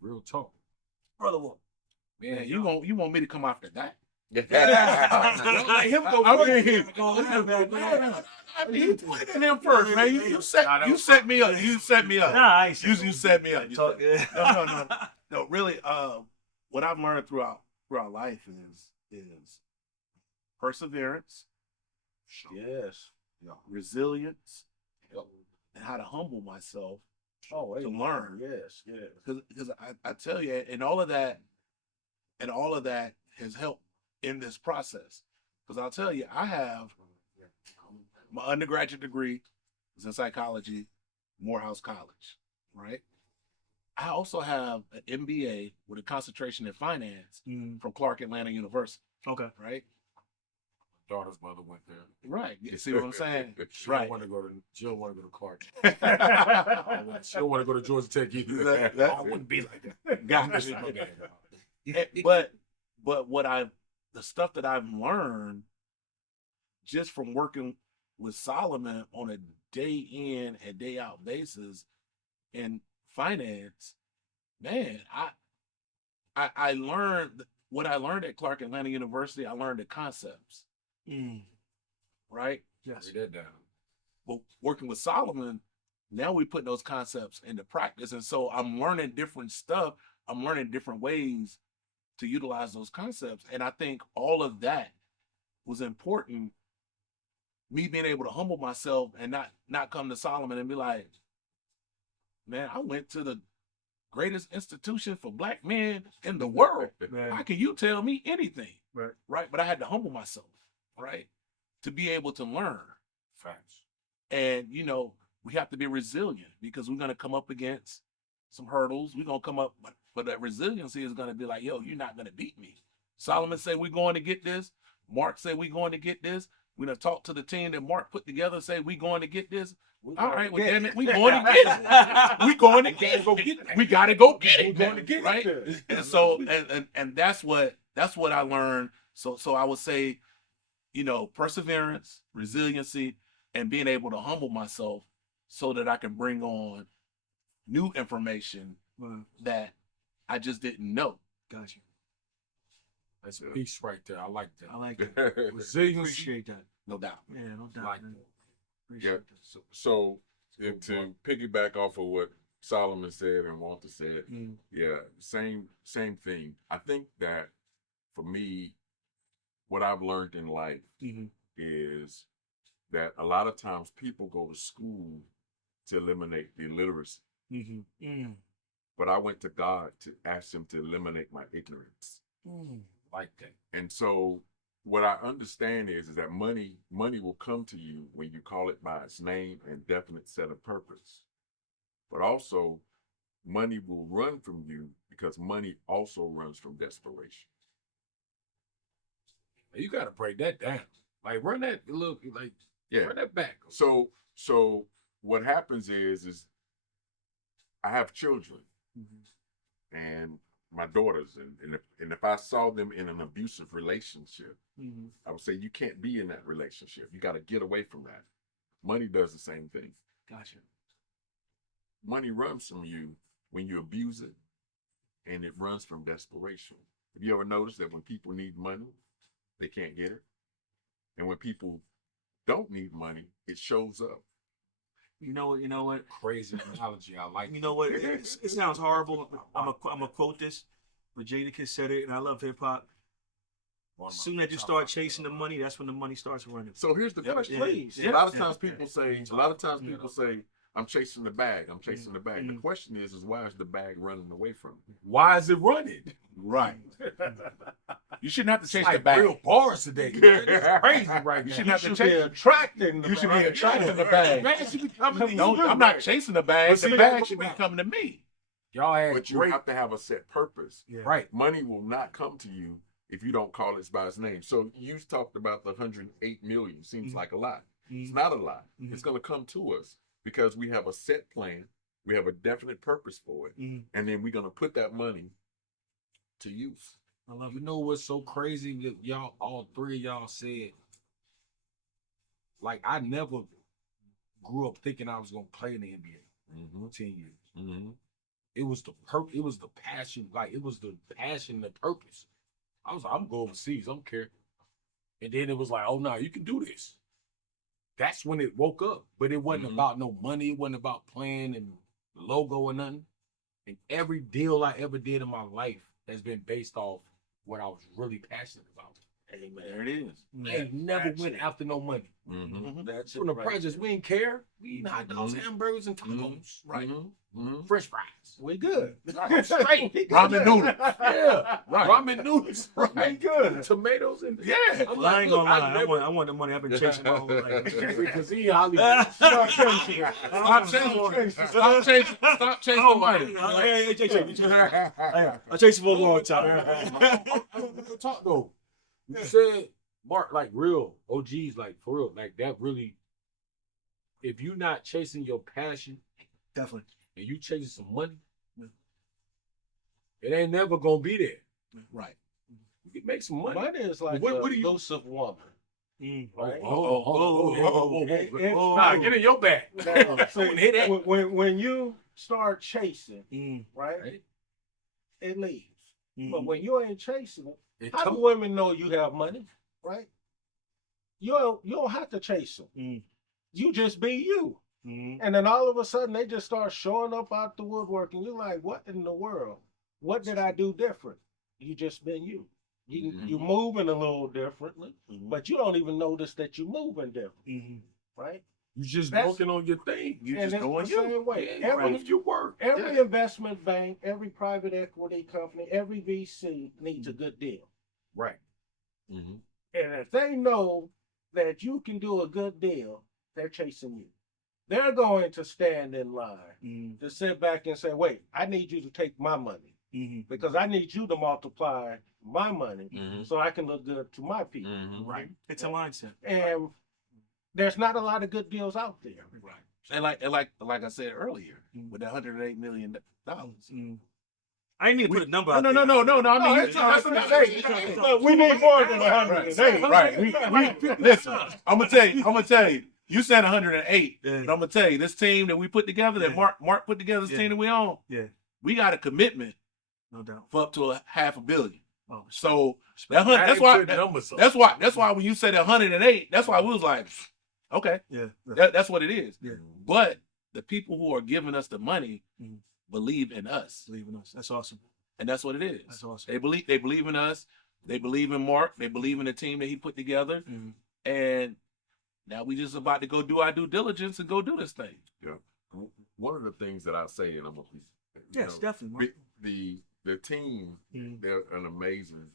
Real talk. brother, what? Man, you want me to come after that? Let him go first. I mean, you pointed at him first, man. You set me up. You set me up. Nah, I ain't You set me up. Talk- No, really. What I've learned throughout life is perseverance, Yes. resilience, and how to humble myself Oh, to learn. Yes, yes. Because I tell you, and all of that has helped in this process. Because I'll tell you, I have my undergraduate degree is in psychology, Morehouse College, right? I also have an MBA with a concentration in finance from Clark Atlanta University, Okay. right? Daughter's mother went there. Right. You see what I'm saying? She Right. don't want to go to. She don't want to go to Clark. She don't want to go to Georgia Tech either. That- I wouldn't be like that. Gotcha. My bad. But the stuff that I've learned just from working with Solomon on a day in and day out basis in finance, man, I learned what I learned at Clark Atlanta University. I learned the concepts, right? Yes. Write that down. But working with Solomon, now we put those concepts into practice, and so I'm learning different stuff. I'm learning different ways to utilize those concepts, and I think all of that was important. Me being able to humble myself and not come to Solomon and be like, man, I went to the greatest institution for black men in the world. Right. How can you tell me anything? Right. Right. But I had to humble myself, right, to be able to learn. Facts. And we have to be resilient because we're gonna come up against some hurdles. We're gonna come up, but that resiliency is gonna be like, yo, you're not gonna beat me. Solomon said we're going to get this. Mark said we're going to get this. We're gonna talk to the team that Mark put together, say we're going to get this. All right, well, damn it, we going to get it. We going to get it. We gotta go get it. We're going to get it right. there. And so, and that's what I learned. So I would say, perseverance, resiliency, and being able to humble myself so that I can bring on new information that I just didn't know. Gotcha. That's a piece right there. I like that. I like that. Resiliency. Appreciate that. No doubt. Yeah, no doubt. Like man. Yeah. Appreciate that. So to piggyback off of what Solomon said and Walter said, yeah, same thing. I think that for me, what I've learned in life is that a lot of times people go to school to eliminate the illiteracy. But I went to God to ask him to eliminate my ignorance. like that. And so what I understand is that money will come to you when you call it by its name and definite set of purpose. But also money will run from you because money also runs from desperation. You got to break that down. Like run that look, like run that back. So what happens is I have children and my daughters, and if I saw them in an abusive relationship, I would say you can't be in that relationship. You got to get away from that. Money does the same thing. Gotcha. Money runs from you when you abuse it, and it runs from desperation. Have you ever noticed that when people need money, they can't get it? And when people don't need money, it shows up. You know what? Crazy analogy. I like. You know what? It sounds horrible. I'm gonna quote this, but Jadakiss said it, and I love hip hop. As soon as you start chasing the money, that's when the money starts running. So here's the question. Please. A lot of times people say, I'm chasing the bag. I'm chasing the bag. The question is why is the bag running away from me? Why is it running? Right. You shouldn't have to chase Like the bag. real bars today. It's crazy right You now. shouldn't have to Be chase. attracting the You should be bag. attracting the bag. Man should be coming to No, you. I'm not chasing the bag. But The see, bag should be coming to me. Y'all had But you great, have to have a set purpose. Yeah. right? Money will not come to you if you don't call it by its name. So you talked about the 108 million. Seems like a lot. It's not a lot. It's going to come to us because we have a set plan. We have a definite purpose for it. And then we're going to put that money to use. I love You it. know what's so crazy that y'all, all three of y'all said, like, I never grew up thinking I was gonna play in the NBA 10 years. It was the it was the passion, like it was the passion, the purpose. I was like, I'm going overseas, I don't care. And then it was like, oh no, you can do this. That's when it woke up. But it wasn't about no money, it wasn't about playing and logo or nothing. And every deal I ever did in my life has been based off what I was really passionate about. Hey, man, there it is. I ain't never went after no money. That's From the right. projects, we didn't care. We eat hot dogs, hamburgers, and tacos. Right. French fries. We good. Straight. Ramen noodles. Yeah. Right. Ramen noodles. We Right. good. Tomatoes and Yeah. I'm Well, I ain't look, gonna lie. never- I want the money. I've been chasing my whole life. because he in Hollywood. Stop chasing money. I chased for a long time. Good talk though. You said, Mark, like real OGs, like for real, like that really. If you're not chasing your passion Definitely. and you chasing some money, it ain't never gonna be there. Right. You can make some money. Money is like What a do you- elusive woman. Right? Nah, get in your bag. So Hit that. when you start chasing, right, Right. it leaves. But when you ain't chasing it, It how do come- women know you have money, right? You don't have to chase them. You just be you. And then all of a sudden they just start showing up out the woodwork and you're like, what in the world? What did I do different? You just been you. You're moving a little differently, but you don't even notice that you're moving different, right? You just That's- working on your thing. You And just it's doing the you. same way. Yeah, Every if you work. Every investment bank, every private equity company, every VC needs a good deal. Right. And if they know that you can do a good deal, they're chasing you. They're going to stand in line to sit back and say, wait, I need you to take my money because I need you to multiply my money so I can look good to my people. Right. It's a mindset. And there's not a lot of good deals out there. Right. And like I said earlier, with the $108 million. I didn't need to put a number out No. there. I mean, it's not- Look, we need more than 108. Right. We listen. I'm gonna tell you. You said 108, but I'm gonna tell you, this team that we put together, that Mark put together, this team that we own, we got a commitment No doubt. for up to $500 million. Oh, So I that's ain't why putting numbers up. that's why when you said 108, that's why we was like, okay, that's what it is. Yeah. But the people who are giving us the money believe in us, Believe in us. That's awesome. and that's what it is. That's awesome. They believe in us. They believe in Mark. They believe in the team that he put together, and now we just about to go do our due diligence and go do this thing. Yeah. One of the things that I say, and I'm gonna be, Yes, definitely. the team, they're amazing.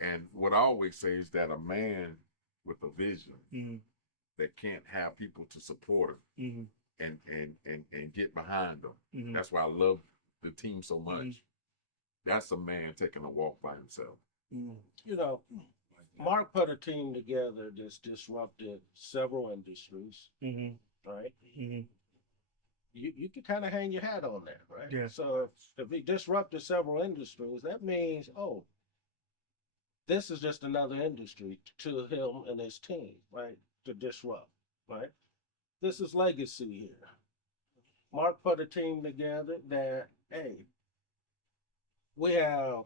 And what I always say is that a man with a vision that can't have people to support him and get behind them. That's why I love the team so much. That's a man taking a walk by himself. You know, Mark put a team together that's disrupted several industries, right? You can kind of hang your hat on that, right? Yeah. So if he disrupted several industries, that means, oh, this is just another industry to him and his team, right? To disrupt, right? This is legacy here. Mark put a team together that, hey, we have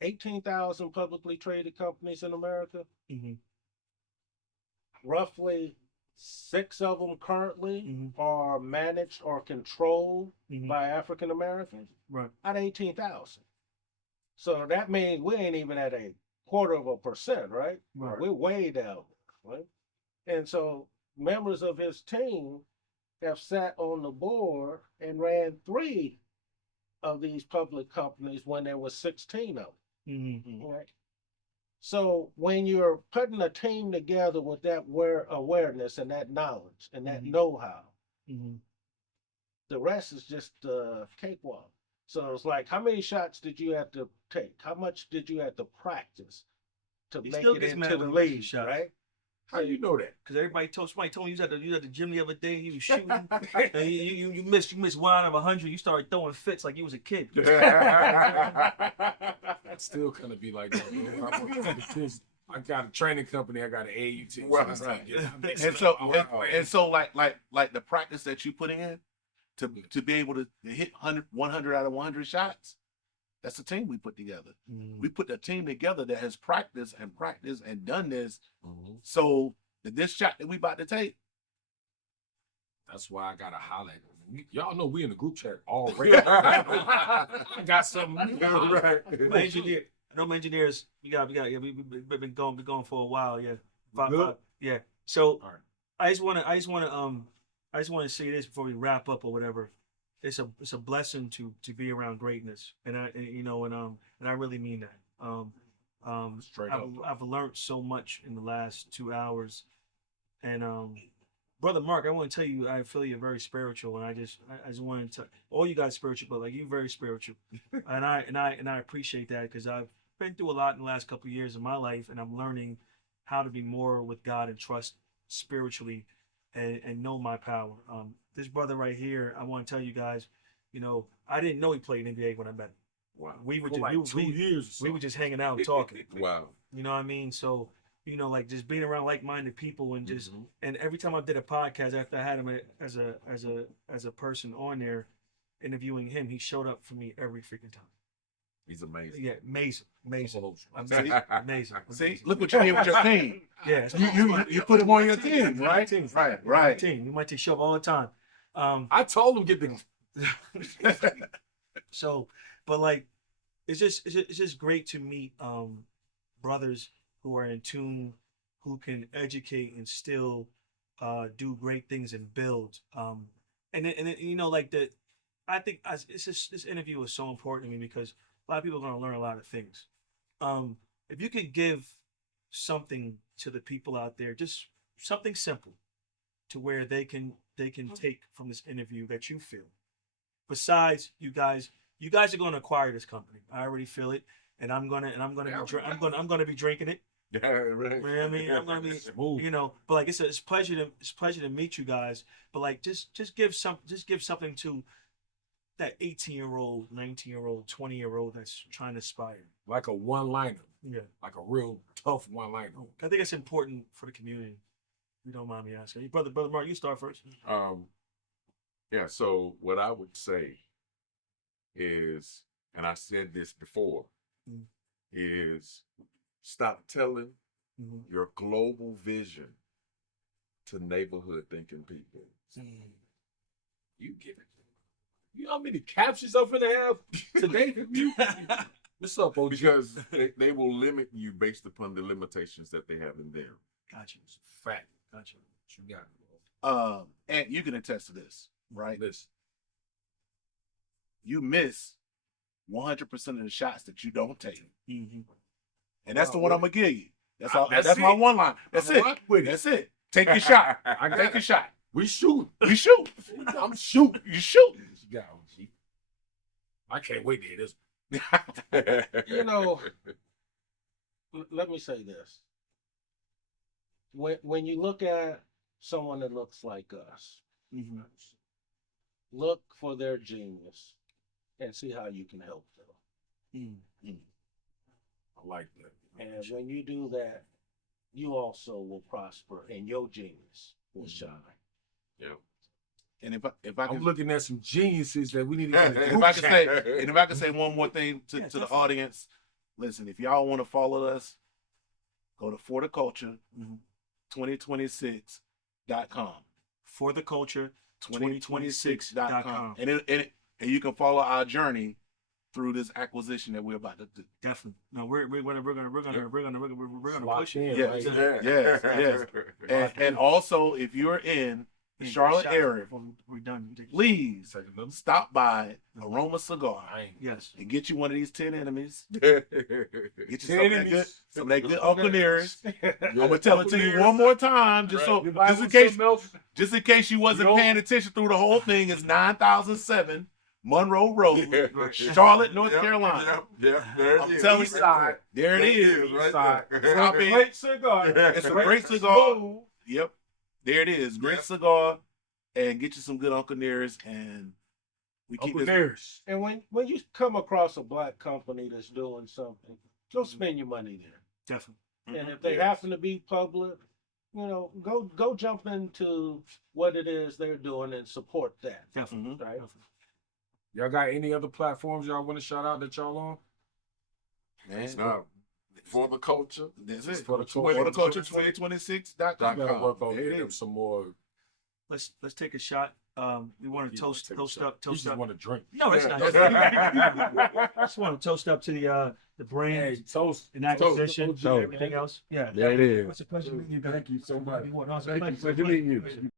18,000 publicly traded companies in America. Roughly 6 of them currently are managed or controlled by African Americans. Right. Out of 18,000. So that means we ain't even at 0.25%, right? Right. We're way down, right? And so members of his team have sat on the board and ran 3 of these public companies when there were 16 of them. Right? So when you're putting a team together with that awareness and that knowledge and that know-how, The rest is just cakewalk. So it's like, how many shots did you have to take? How much did you have to practice to He make still it gets into mad the when he misses league, shots. right? How you know that? Because somebody told me you was at the gym the other day and you was shooting. And you missed 1 out of 100. You started throwing fits like you was a kid. I'd still kind of be like that. I got a training company. I got an AUT. And so like the practice that you put in to be able to hit 100 out of 100 shots. That's the team we put together. We put a team together that has practiced and done this. So this shot that we about to take. That's why I gotta holler at them. Y'all know we in the group chat already. I got something. Right. My engineers. Yeah, we've been going for a while. Yeah, five. Yeah. So All right. I just want to say this before we wrap up or whatever. It's a blessing to be around greatness, and I really mean that. I've learned so much in the last 2 hours, and Brother Mark, I want to tell you, I feel you're very spiritual, and I just wanted to all you guys spiritual, but like you very spiritual, and I appreciate that because I've been through a lot in the last couple of years of my life, and I'm learning how to be more with God and trust spiritually, and know my power. This brother right here, I want to tell you guys, I didn't know he played NBA when I met him. Wow. We were For just like 2 years. we were just hanging out and talking. Wow. You know what I mean? So, like just being around like-minded people and just and every time I did a podcast after I had him as a person on there interviewing him, he showed up for me every freaking time. He's amazing. Yeah, amazing. Amazing. See, look what you did with your team. Yeah, You put him on your team, right? Right. team. You might take show up all the time. I told him get the. So, but like, it's just great to meet brothers who are in tune, who can educate and still do great things and build. And then like that. I think it's just this interview was so important to me because a lot of people are going to learn a lot of things. If you could give something to the people out there, just something simple, to where they can take from this interview that you feel. Besides, you guys are going to acquire this company. I already feel it, and I'm gonna be drinking it. Yeah, right. You know what I mean, I'm gonna be, but like it's a pleasure to meet you guys. But like, just give something to that 18-year-old, 19-year-old, 20-year-old that's trying to aspire. Like a one-liner. Yeah. Like a real tough one-liner. I think it's important for the community. If you don't mind me asking. Brother Mark, you start first. Yeah, so what I would say is, and I said this before, is stop telling your global vision to neighborhood thinking people. You get it. You know how many captions I'm finna have today from you? What's up, OG? Because they will limit you based upon the limitations that they have in them. Gotcha. Fact. Gotcha. What you got? And you can attest to this, right? Listen. You miss 100% of the shots that you don't take. Mm-hmm. And that's the one I'm gonna give you. That's all. That's That's my it. one line. That's it. That's it. Take your shot. Take your shot. We shoot. We shoot. I'm shooting. You shoot. You got OG. I can't wait to hear this. Let me say this. When you look at someone that looks like us, look for their genius and see how you can help them. I like that. And when you do that, you also will prosper and your genius will shine. Yeah. And if I I'm can, looking at some geniuses that we need to get in the if group I can chat. say, and if I can say one more thing to the audience, listen. If y'all want to follow us, go to For the Culture 2026.com. For the Culture 2026.com. And you can follow our journey through this acquisition that we're about to do. Definitely. No, we're gonna push it. Yes. And also, if you're in Yeah, Charlotte shots area, before we're done. please stop by Aroma Cigar Yes. and get you one of these 10 enemies. Get Get you some of that good Uncle Nearest. I'm I'm gonna tell it to you one more time, just just in case you wasn't paying attention through the whole thing. It's 9007 Monroe Road, Charlotte, North Carolina. Yeah, there it I'm is. telling you, East side. there it is. Right Stop there. in. Great cigar. It's a great cigar. Yep, there it is. Great cigar, and get you some good Uncle Nearest, and we keep Uncle this. Nearest. And when you come across a black company that's doing something, go spend your money there. Definitely. And if they happen to be public, you know, go jump into what it is they're doing and support that. Definitely. Right? Definitely. Y'all got any other platforms y'all want to shout out that y'all on? Man, It's not for the culture. that's It's it. for the For the culture 2026.com. You gotta work on There it getting them is. some more. Let's take a shot. We want to You toast wanna take a shot. up. You Toast just up. want to drink. No, it's Yeah. not. I just want to toast up to the brand Hey, toast. and acquisition Toast. and everything else. Yeah. There it is. It's a pleasure meeting you. Thank you so much. No, it's a Thank you. pleasure. Pleasure meeting you.